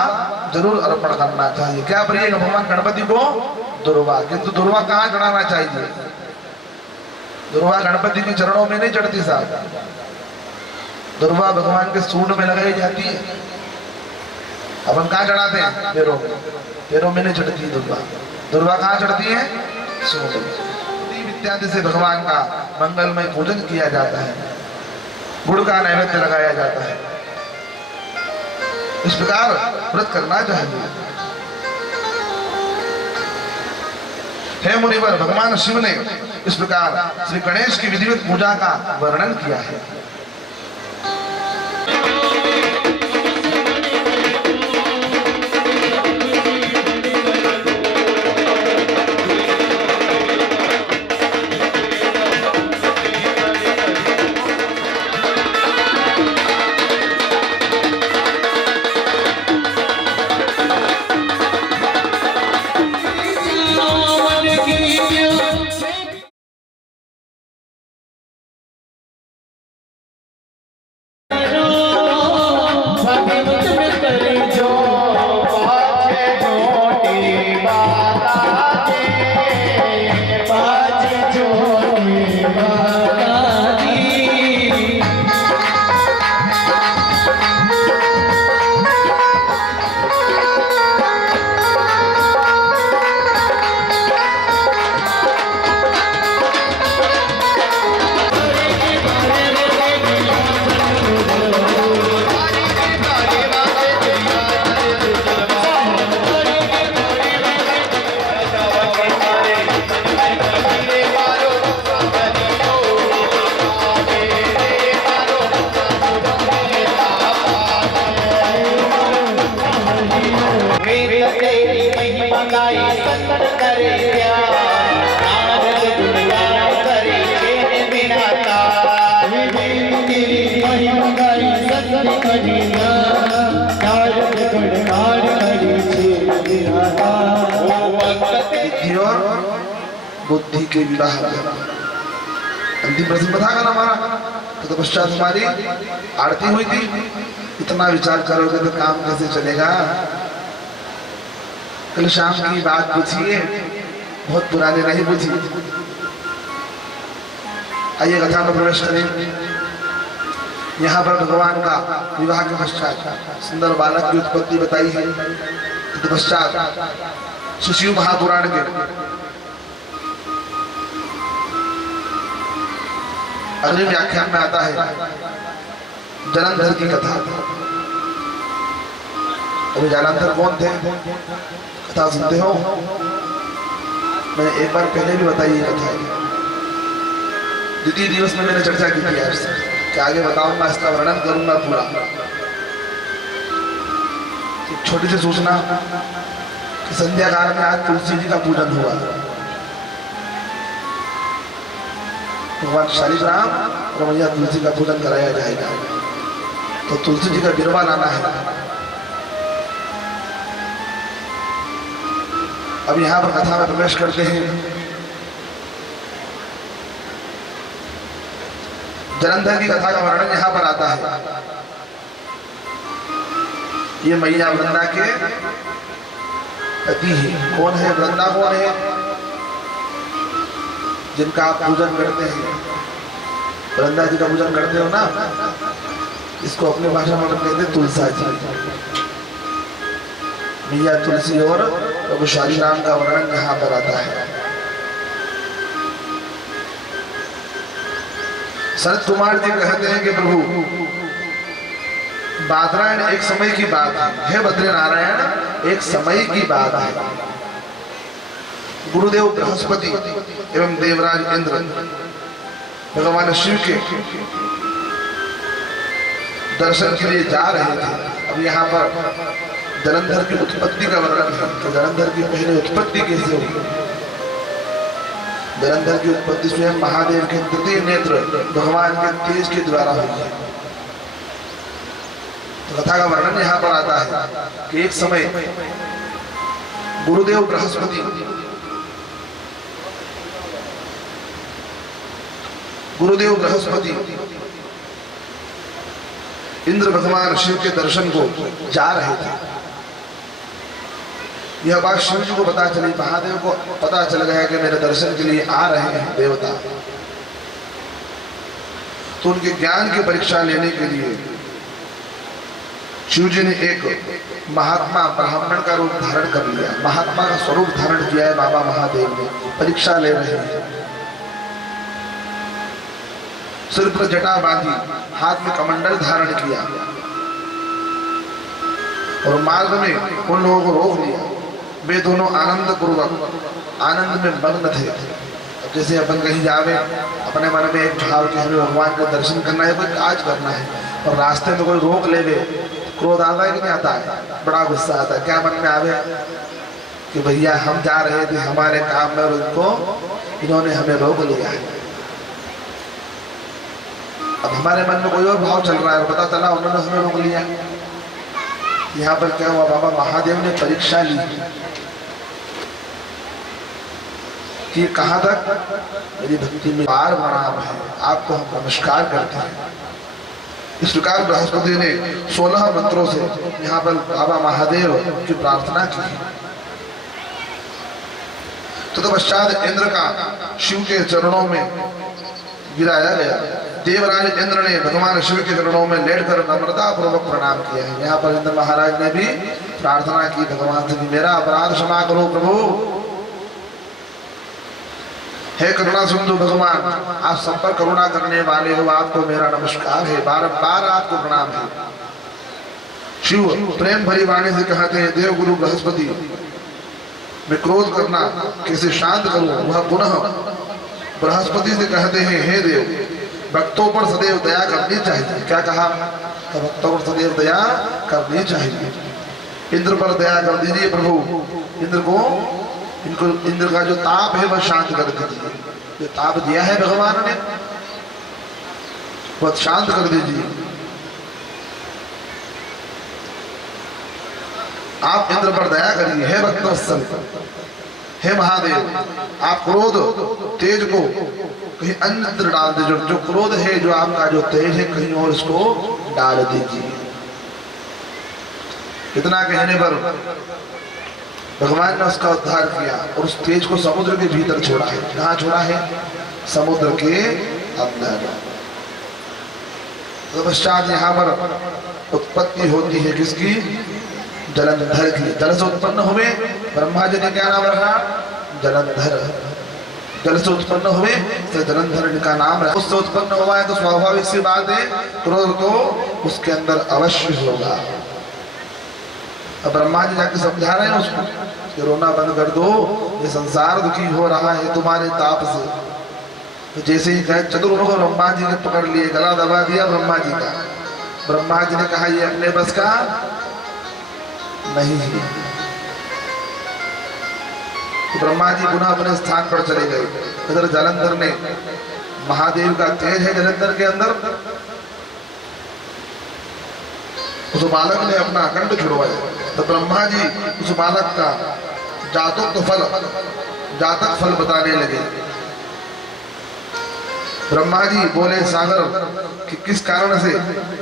जरूर अर्पण करना चाहिए। क्या प्रिय भगवान गणपति को दुर्वा, किंतु दुर्वा कहाँ चढ़ाना चाहिए? दुर्वा गणपति के चरणों में नहीं चढ़ती साहब। दुर्वा भगवान के सूंड में लगाई जाती है। अपन कहाँ चढ़ाते हैं? पैरों में। पैरों में नहीं चढ़ती दुर्वा। दुर्वा कहाँ चढ़ती है? सूंड में। इत्यादि से भगवान का मंगलमय पूजन किया जाता है। गुड़ का नैवेद्य लगाया जाता है। इस प्रकार व्रत करना चाहिए। हे मुनिवर, भगवान शिव ने इस प्रकार श्री गणेश की विधिवत पूजा का वर्णन किया है। बुद्धि के विवाह अंतिम प्रश्न बताकर हमारा तो तपस्या तुम्हारी आरती हुई थी। इतना विचार करोगे तो काम कैसे चलेगा? कल शाम की बात पूछिए, बहुत पुरानी नहीं पूछी। आइए कथा में प्रवेश करें। यहाँ पर भगवान का विवाह के पश्चात सुंदर बालक की उत्पत्ति बताई है। तत्पश्चात शिव महापुराण के अगले व्याख्यान में आता है जालंधर की कथा। अभी जालंधर कौन थे? कथा सुनते हो? मैंने एक बार पहले भी बताई ये कथा। द्वितीय दिवस में मैंने चर्चा की थी आपसे कि आगे बताऊंगा, इसका वर्णन करूंगा पूरा। एक छोटी सी सूचना कि संध्या काल में आज तुलसी जी का पूजन हुआ। भगवान शालिग्राम और मैया तुलसी का पूजन कराया जाएगा। तो तुलसी जी का बिरवा लाना है। अब यहाँ पर कथा में प्रवेश करते हैं। जलंधर की कथा का वर्णन यहाँ पर आता है। ये मैया वृंदा के पति है। कौन है वृंदा? कौन है? जिनका आप पूजन करते हैं, वृंदा जी का पूजन करते हो ना, इसको अपनी भाषा में कहते हैं तुलसा जी। मैया तुलसी और प्रभु शालिग्राम का वर्णन यहाँ पर आता है। शरद कुमार जी कहते हैं कि प्रभु बादरायण एक समय की बात है, बद्री नारायण एक समय की बात है। गुरुदेव बृहस्पति एवं देवराज इंद्र भगवान शिव के दर्शन के लिए जा रहे थे। अब यहाँ पर जलंधर की उत्पत्ति का वर्णन है। तो जलंधर की पहले उत्पत्ति कैसे हुई? जलंधर की उत्पत्ति स्वयं महादेव के तृतीय नेत्र भगवान के तेज के द्वारा हुई है। तो कथा का वर्णन यहाँ पर आता है कि एक समय गुरुदेव बृहस्पति इंद्र भगवान शिव के दर्शन को जा रहे थे। यह बात शिव जी को पता चली, महादेव को पता चल गया कि मेरे दर्शन के लिए आ रहे हैं देवता। तो उनके ज्ञान की परीक्षा लेने के लिए शिव जी ने एक महात्मा ब्राह्मण का रूप धारण कर लिया। महात्मा का स्वरूप धारण किया है बाबा महादेव ने। परीक्षा ले रहे हैं। सिर पर जटा बांधी, हाथ में कमंडल धारण किया और मार्ग में उन लोगों को रोक दिया। वे दोनों आनंद पूर्वक आनंद में मग्न थे। जैसे अपन कहीं जावे, अपने मन में एक भाव कि हमें भगवान का दर्शन करना है, कोई काज करना है, और रास्ते में कोई रोक लेवे, क्रोध आता है कि नहीं आता है? बड़ा गुस्सा आता है। क्या मन में आवे कि भैया हम जा रहे थे हमारे काम में और उनको इन्होंने हमें रोक लिया है। अब हमारे मन में कोई और भाव चल रहा है, पता चला उन्होंने हमें रोक लिया। यहाँ पर क्या हुआ? बाबा महादेव ने परीक्षा ली कि कहाँ तक मेरी भक्ति में पार प्रणाम है, आपको हम नमस्कार करते हैं। इस प्रकार बृहस्पति ने 16 मंत्रों से यहाँ पर बाबा महादेव की प्रार्थना की। तो तत्पश्चात इंद्र का शिव के चरणों में गिराया गया। देवराज इंद्र ने भगवान शिव के चरणों में लेटकर नम्रता पूर्वक प्रणाम किया है। यहाँ पर इंद्र महाराज ने भी प्रार्थना की भगवान से कि मेरा अपराध क्षमा करो प्रभु। हे करुणा सिंधु भगवान, आप सब पर करुणा करने वाले हो, आपको मेरा नमस्कार है, बार-बार आपको प्रणाम है। शिव प्रेम भरी वाणी से कहते हैं, देव गुरु बृहस्पति, मैं क्रोध करना कैसे शांत करूं? वह पुनः बृहस्पति से कहते हैं, हे देव, भक्तों पर सदैव दया करनी चाहिए। क्या कहा? तो भक्तों पर सदैव दया करनी चाहिए। इंद्र पर दया कर दीजिए प्रभु। इंद्र का जो ताप है वह शांत कर दीजिए। जो ताप दिया है भगवान ने वह शांत कर दीजिए। आप इंद्र पर दया करिए। हे भक्तवत्सल, हे महादेव, आप क्रोध तेज को कहीं अन्यत्र डाल दीजिए। जो क्रोध है, जो आपका जो तेज है, कहीं और इसको डाल दीजिए। इतना कहने पर भगवान ने उसका उद्धार किया और उस तेज को समुद्र के भीतर छोड़ा है। कहाँ छोड़ा है? समुद्र के अंदर। तो पश्चात यहाँ पर उत्पत्ति होती है किसकी? जलंधर की। जल से उत्पन्न हुए ब्रह्मा जी ने क्या नाम रखा? जलंधर। जल से उत्पन्न हुए तो जलंधर का नाम रखा। उससे उत्पन्न हुआ है तो स्वाभाविक सी बात है क्रोध तो उसके अंदर अवश्य होगा। अब ब्रह्मा जी जाके समझा रहे हैं उसको कि रोना बंद कर दो, ये संसार दुखी हो रहा है तुम्हारे ताप से। तो जैसे ही गए चतुर्मुख ब्रह्मा जी ने पकड़ लिए, गला दबा दिया ब्रह्मा जी का। ब्रह्मा जी ने कहा ये अपने बस का नहीं है। तो ब्रह्मा जी पुनः अपने स्थान पर चले गए। इधर जालंधर ने, महादेव का तेज है जालंधर के अंदर, उस बालक ने अपना अखंड छुड़वाया। तो ब्रह्मा जी उस बालक का जातक फल बताने लगे। ब्रह्मा जी बोले सागर कि किस कारण से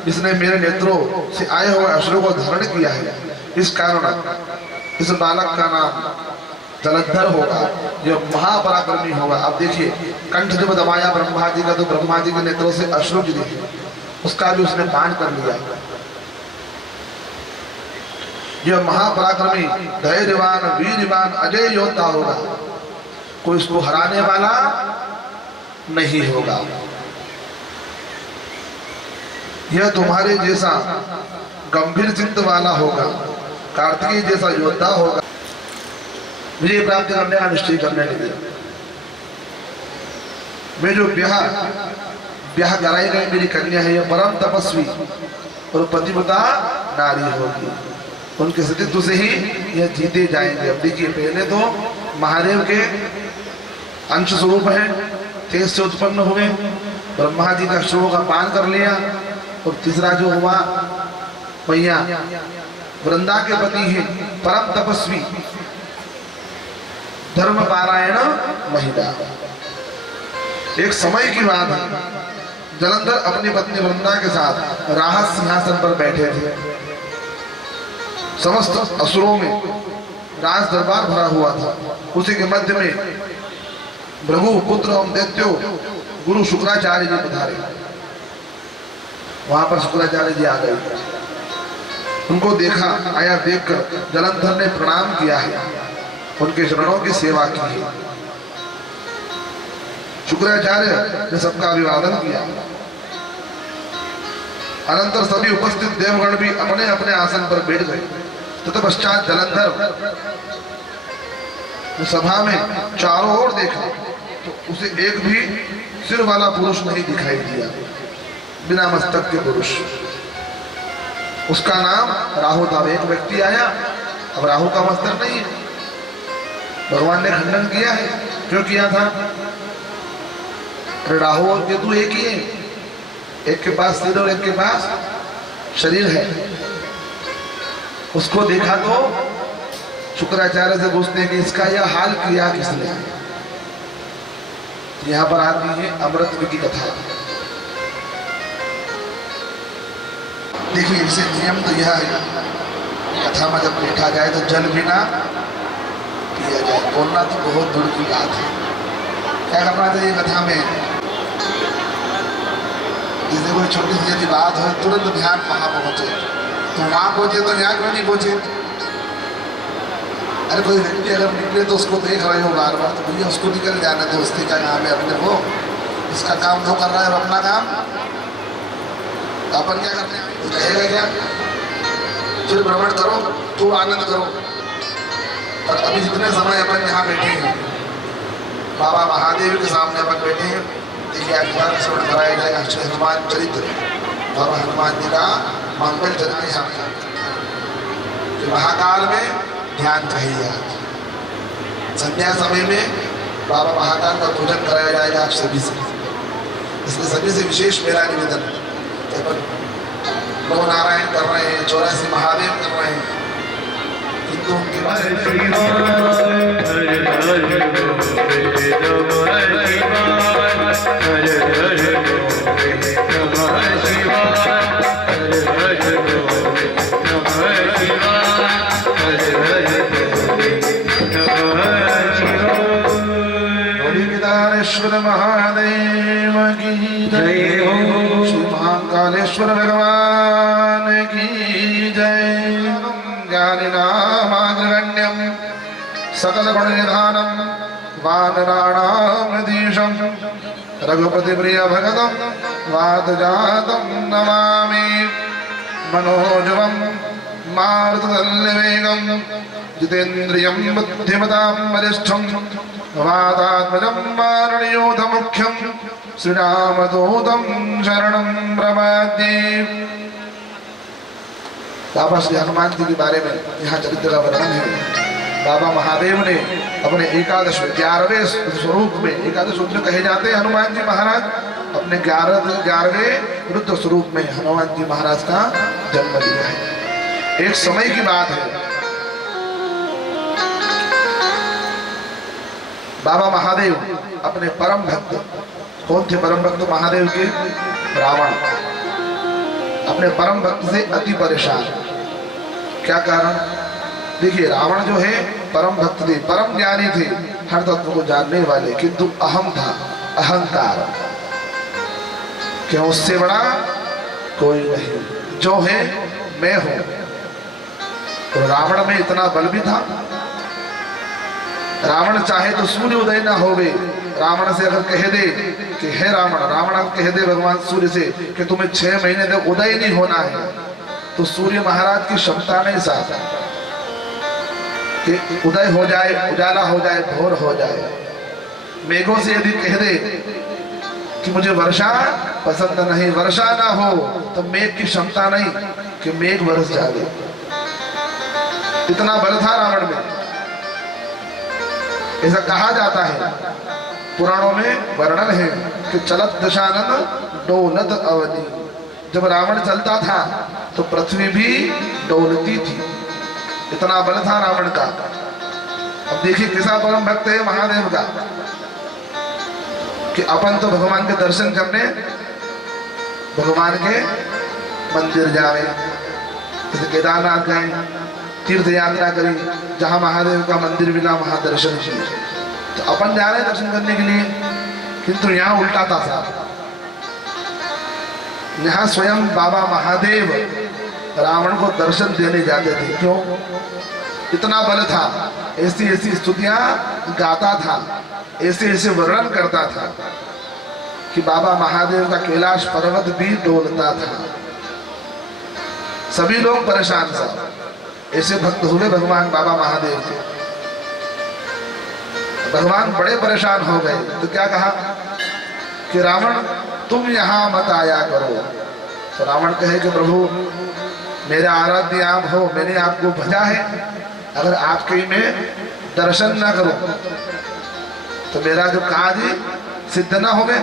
इसने मेरे नेत्रों से आए हुए अश्रु को धारण किया है, इस कारण इस बालक का नाम जलंधर होगा, जो महापराक्रमी होगा। अब देखिए कंठ जब दबाया ब्रह्मा जी का, तो ब्रह्मा जी के नेत्रों से अश्रु गिरे, उसका भी उसने पान कर लिया। यह महापराक्रमी, धैर्यवान, वीरवान, अजय योद्धा होगा, कोई इसको हराने वाला नहीं होगा। यह तुम्हारे जैसा गंभीर चित्त वाला होगा, कार्तिकेय जैसा योद्धा होगा। विजय प्राप्ति करने का निश्चय करने लगे। मैं जो ब्याह कराई गई मेरी कन्या है, यह परम तपस्वी और पतिव्रता नारी होगी। उनके सतीत्व से ही यह जीते जाएंगे। अब देखिए पहले तो महादेव के अंश स्वरूप है, तेज से उत्पन्न हुए, ब्रह्मा जी का श्रोह का पान कर लिया। और तीसरा जो हुआ मैया वृंदा के पति है, परम तपस्वी, धर्म पारायण महिला। एक समय की बात है, जालंधर अपनी पत्नी वृंदा के साथ राहत सिंहासन पर बैठे थे। समस्त असुरों में राज दरबार भरा हुआ था। उसी के मध्य में भृगु पुत्र एवं दैत्यो गुरु शुक्राचार्य जी पधारे। वहां पर शुक्राचार्य जी आ गए, उनको देखा, आया देखकर जालंधर ने प्रणाम किया है, उनके शरणों की सेवा की है। शुक्राचार्य ने सबका अभिवादन किया। अनंतर सभी उपस्थित देवगण भी अपने अपने आसन पर बैठ गए। तत्पश्चात जालंधर सभा में चारों ओर देखा तो उसे एक भी सिर वाला पुरुष नहीं दिखाई दिया, बिना मस्तक के पुरुष। उसका नाम राहु था। एक व्यक्ति आया, अब राहु का मस्तक नहीं है। भगवान ने खंडन किया है। क्यों किया था? राहु और केतु एक ही है, एक के पास सिर और एक के पास शरीर है। उसको देखा तो शुक्राचार्य से पूछते हैं कि इसका यह हाल किया किसने? यहाँ पर आती है अमृत की कथा। देखिए इसे नियम तो यह है, कथा में जब बैठा जाए तो जल बिना पिया जाए। बोलना तो बहुत दूर की बात है। क्या करना चाहिए कथा में? जिससे कोई छोटी सी यदि बात हो तुरंत ध्यान वहां पहुंचे। तो वहां पहुंचे तो यहाँ क्यों नहीं पहुंचे? अरे कोई व्यक्ति अगर निकले तो उसको देख रहे हो बार बार, तो भैया उसको निकल जाने दो, उसके क्या काम है अपने को? इसका काम वो कर रहा है और अपना काम तो अपन क्या करते हैं? तो कहेगा क्या? फिर भ्रमण करो, तो आनंद करो। और अभी जितने समय अपन यहाँ बैठे हैं, बाबा महादेव के सामने अपन बैठे हैं। देखिए आज श्रवण कराया जाएगा श्री हनुमान चरित्र। बाबा हनुमान जी का मंगल चरित्र यहाँ महाकाल में ध्यान चाहिए। संध्या समय में बाबा महाकाल का पूजन कराया जाएगा आप सभी से। इसलिए सभी से विशेष मेरा निवेदन, नव नारायण कर रहे हैं, 84 महादेव कर रहे हैं, किंतु केदारेश्वर महादेव की जय हो। श्री महाकालेश्वर भगवान की जय। ज्ञानिनामाग्रगण्यं सकल गुण निधानं वानराणामधीशं रघुपति प्रिय भगतं वातजातं नमामि। मनोजवं मारुततुल्यवेगं जितेन्द्रियं बुद्धिमतां वरिष्ठं वादात्मजं वारणयोधमुख्यं श्रीरामदूतं शरणं प्रपद्ये। बाबा श्री हनुमान जी के बारे में यहाँ चरित्र का वर्णन है। बाबा महादेव ने अपने 11वें स्वरूप में, 11 रुद्र कहे जाते हैं हनुमान जी महाराज, अपने 11वें रुद्र स्वरूप में हनुमान जी महाराज का जन्म लिया है। एक समय की बात है, बाबा महादेव अपने परम भक्त, कौन थे परम भक्त महादेव के? रावण। अपने परम भक्त से अति परेशान। क्या कारण? देखिए, रावण जो है परम भक्त थे, परम ज्ञानी थे, हर तत्व को जानने वाले, किंतु अहम था, अहंकार, क्या उससे बड़ा कोई नहीं, जो है मैं हूं। तो रावण में इतना बल भी था। रावण चाहे तो सूर्य उदय ना होवे, रावण से अगर कह दे कि हे रावण, रावण कह दे भगवान सूर्य से कि तुम्हें 6 महीने तक उदय नहीं होना है, तो सूर्य महाराज की क्षमता नहीं साथ कि उदय हो जाए, उजाला हो जाए, भोर हो जाए। मेघों से यदि कह दे कि मुझे वर्षा पसंद नहीं, वर्षा ना हो, तो मेघ की क्षमता नहीं कि मेघ बरस जाए। इतना बल था रावण में। ऐसा कहा जाता है, पुराणों में वर्णन है कि चलत दशानन डोलत अवधि। जब रावण चलता था तो पृथ्वी भी डोलती थी, इतना बल था रावण का। अब देखिए कैसा परम भक्त है महादेव का, कि अपन तो भगवान के दर्शन करने भगवान के मंदिर जावे, जैसे केदारनाथ गए, तीर्थ यात्रा करी, जहां महादेव का मंदिर मिला वहां दर्शन किए, तो अपन जा रहे दर्शन करने के लिए, किंतु यहाँ उल्टा था साहब। यहाँ स्वयं बाबा महादेव रावण को दर्शन देने जाते थे। क्यों? इतना बल था, ऐसी ऐसी स्तुतियां गाता था, ऐसे ऐसे वर्णन करता था कि बाबा महादेव का कैलाश पर्वत भी डोलता था। सभी लोग परेशान थे, ऐसे भक्त हुए भगवान बाबा महादेव के। भगवान बड़े परेशान हो गए, तो क्या कहा कि रावण तुम यहां मत आया करो। तो रावण कहे कि प्रभु मेरा आराध्य आप हो, मैंने आपको भजा है, अगर आपके में दर्शन ना करो तो मेरा जो कार्य सिद्ध ना हो गए।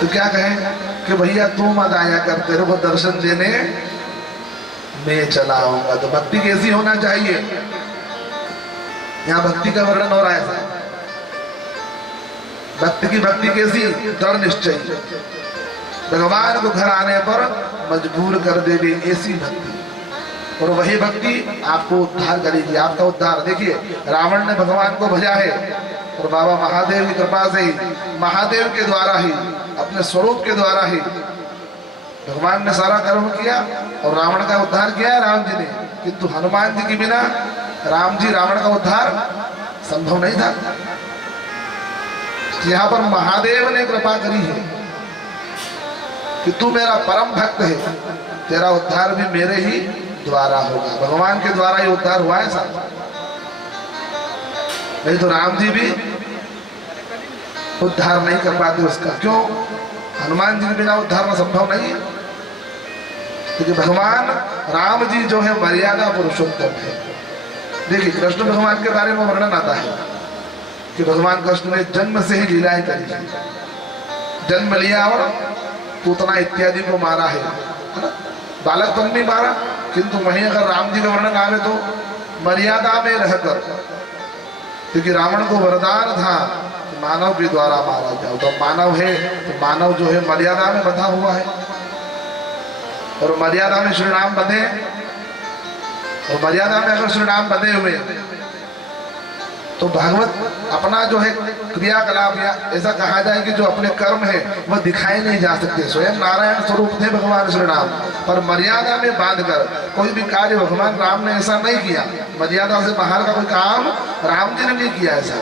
तो क्या कहे कि भैया तू मत आया कर, तेरे को दर्शन देने मैं चला आऊंगा। तो भक्ति कैसी होना चाहिए? यहाँ भक्ति का वर्णन हो रहा है। भक्ति की भक्ति कैसी? दृढ़ निश्चय, भगवान को घर आने पर मजबूर कर देगी, ऐसी भक्ति। और वही भक्ति आपको उद्धार करेगी, आपका उद्धार। देखिए, रावण ने भगवान को भजा है, और बाबा महादेव की कृपा से ही, महादेव के द्वारा ही, अपने स्वरूप के द्वारा ही भगवान ने सारा कर्म किया और रावण का उद्धार किया है राम जी ने। किंतु हनुमान जी के बिना राम जी रावण का उद्धार संभव नहीं था। यहाँ पर महादेव ने कृपा करी है कि तू मेरा परम भक्त है, तेरा उद्धार भी मेरे ही द्वारा होगा। भगवान के द्वारा ही उद्धार हुआ है साहब, नहीं तो राम जी भी उद्धार नहीं कर पाते उसका। क्यों? हनुमान जी के बिना उद्धार संभव नहीं है, क्योंकि भगवान राम जी जो है मर्यादा पुरुषोत्तम है। देखिए, कृष्ण भगवान के बारे में वर्णन आता है कि भगवान कृष्ण ने जन्म से ही लीलाएं करी, जन्म लिया और पूतना इत्यादि को मारा है ना? बालक तो नहीं मारा, किंतु वहीं अगर राम जी का वर्णन आवे तो मर्यादा में रहकर, क्योंकि रावण को वरदान था मानव के द्वारा मारा जाओ। तो मानव है तो मानव जो है मर्यादा में बंधा हुआ है, और मर्यादा में श्री राम बंधे, और मर्यादा में अगर श्री राम बंधे हुए तो भागवत अपना जो है क्रियाकलाप, या ऐसा कहा जाए कि जो अपने कर्म है वह दिखाए नहीं जा सकते। स्वयं नारायण स्वरूप थे भगवान श्री राम, पर मर्यादा में बांधकर कोई भी कार्य भगवान राम ने ऐसा नहीं किया। मर्यादा से बाहर का कोई काम राम जी ने नहीं किया ऐसा।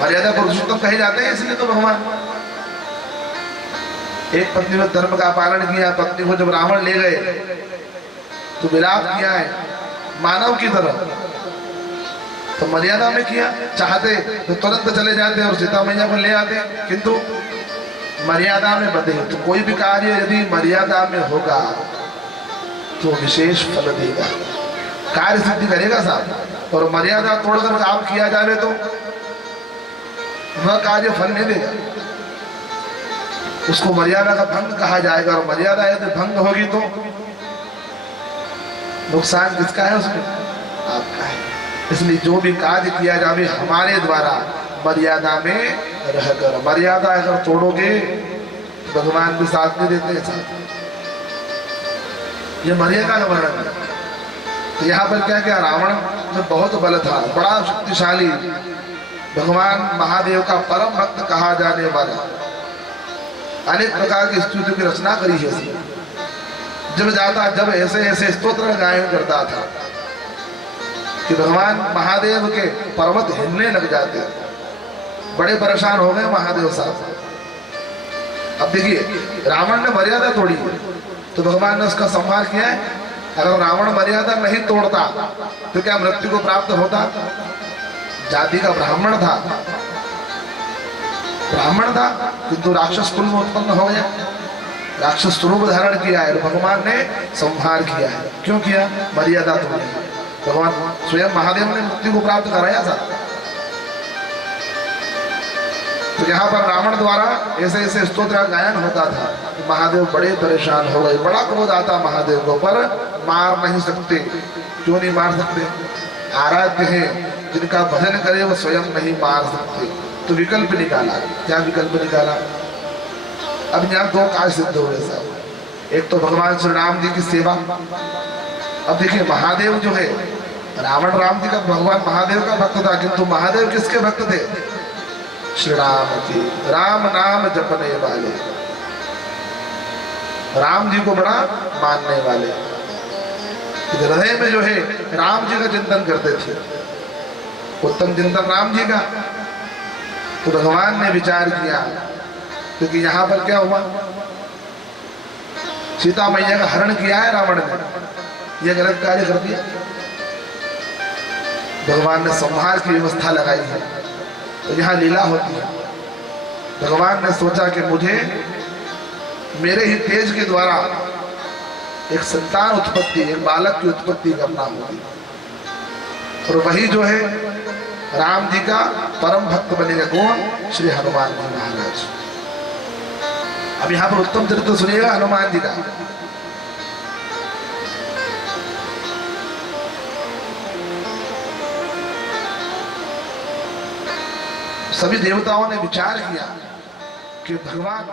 मर्यादा पुरुषोत्तम कहे जाते हैं, इसलिए तो भगवान एक पत्नी ने धर्म का पालन किया। पत्नी को जब रावण ले गए तो विलाप किया है मानव की तरह। तो मर्यादा में किया, चाहते तो तुरंत चले जाते और सीता मैया को ले आते, किंतु मर्यादा में बंधे। तो कोई भी कार्य यदि मर्यादा में होगा तो विशेष फल देगा, कार्य सिद्धि करेगा साहब। और मर्यादा तोड़कर काम किया जाए तो वह कार्य फल नहीं देगा, उसको मर्यादा का भंग कहा जाएगा। और मर्यादा यदि भंग होगी तो नुकसान किसका है? उसमें आपका है। इसलिए जो भी कार्य किया जाए हमारे द्वारा मर्यादा में रहकर, मर्यादा अगर तोड़ोगे तो भगवान भी साथ नहीं देते हैं साथ। ये मर्यादा का वर्णन है। तो यहाँ पर क्या क्या, रावण में बहुत बल था, बड़ा शक्तिशाली, भगवान महादेव का परम भक्त कहा जाने वाला, अनेक प्रकार की स्तुतियों की रचना करी है इसने। जब ऐसे ऐसे स्तोत्र गायन करता था कि भगवान महादेव के पर्वत हिलने लग जाते, बड़े परेशान हो गए महादेव साहब। अब देखिए, रावण ने मर्यादा तोड़ी तो भगवान ने उसका संहार किया है। अगर रावण मर्यादा नहीं तोड़ता तो क्या मृत्यु को प्राप्त होता? जाति का ब्राह्मण था, किंतु राक्षस कुल में उत्पन्न हो गया, राक्षस स्वरूप धारण किया है, भगवान ने संहार किया है। क्यों किया? मर्यादा तोड़ी। भगवान स्वयं महादेव ने मृत्यु को प्राप्त कराया था। तो यहाँ पर रावण द्वारा ऐसे ऐसे स्तोत्र गायन होता था, महादेव बड़े परेशान हो गए, बड़ा क्रोध आता महादेव को, पर मार नहीं सकते। क्यों नहीं मार सकते? आराध्य है, जिनका भजन करे वो स्वयं नहीं मार सकते। तो विकल्प निकाला। क्या विकल्प निकाला? अब यहाँ दो कार्य सिद्ध हो गए साहब। एक तो भगवान श्री राम जी की सेवा। अब देखिए, महादेव जो है, रावण राम जी का, भगवान महादेव का भक्त था, किंतु महादेव किसके भक्त थे? श्री राम के, राम नाम जपने वाले, राम जी को बड़ा मानने वाले, हृदय में जो है राम जी का चिंतन करते थे, उत्तम चिंतन राम जी का। तो भगवान ने विचार किया, क्योंकि यहाँ पर क्या हुआ, सीता मैया का हरण किया है रावण ने, यह गलत कार्य कर दिया। भगवान ने संहार की व्यवस्था लगाई है। तो यहाँ लीला होती है। भगवान ने सोचा कि मुझे मेरे ही तेज के द्वारा एक संतान उत्पत्ति, एक बालक की उत्पत्ति करना होगी, और वही जो है राम जी का परम भक्त बनेगा। कौन? श्री हनुमान जी महाराज। अब यहाँ पर उत्तम चरित्र सुनिएगा हनुमान जी का। सभी देवताओं ने विचार किया कि भगवान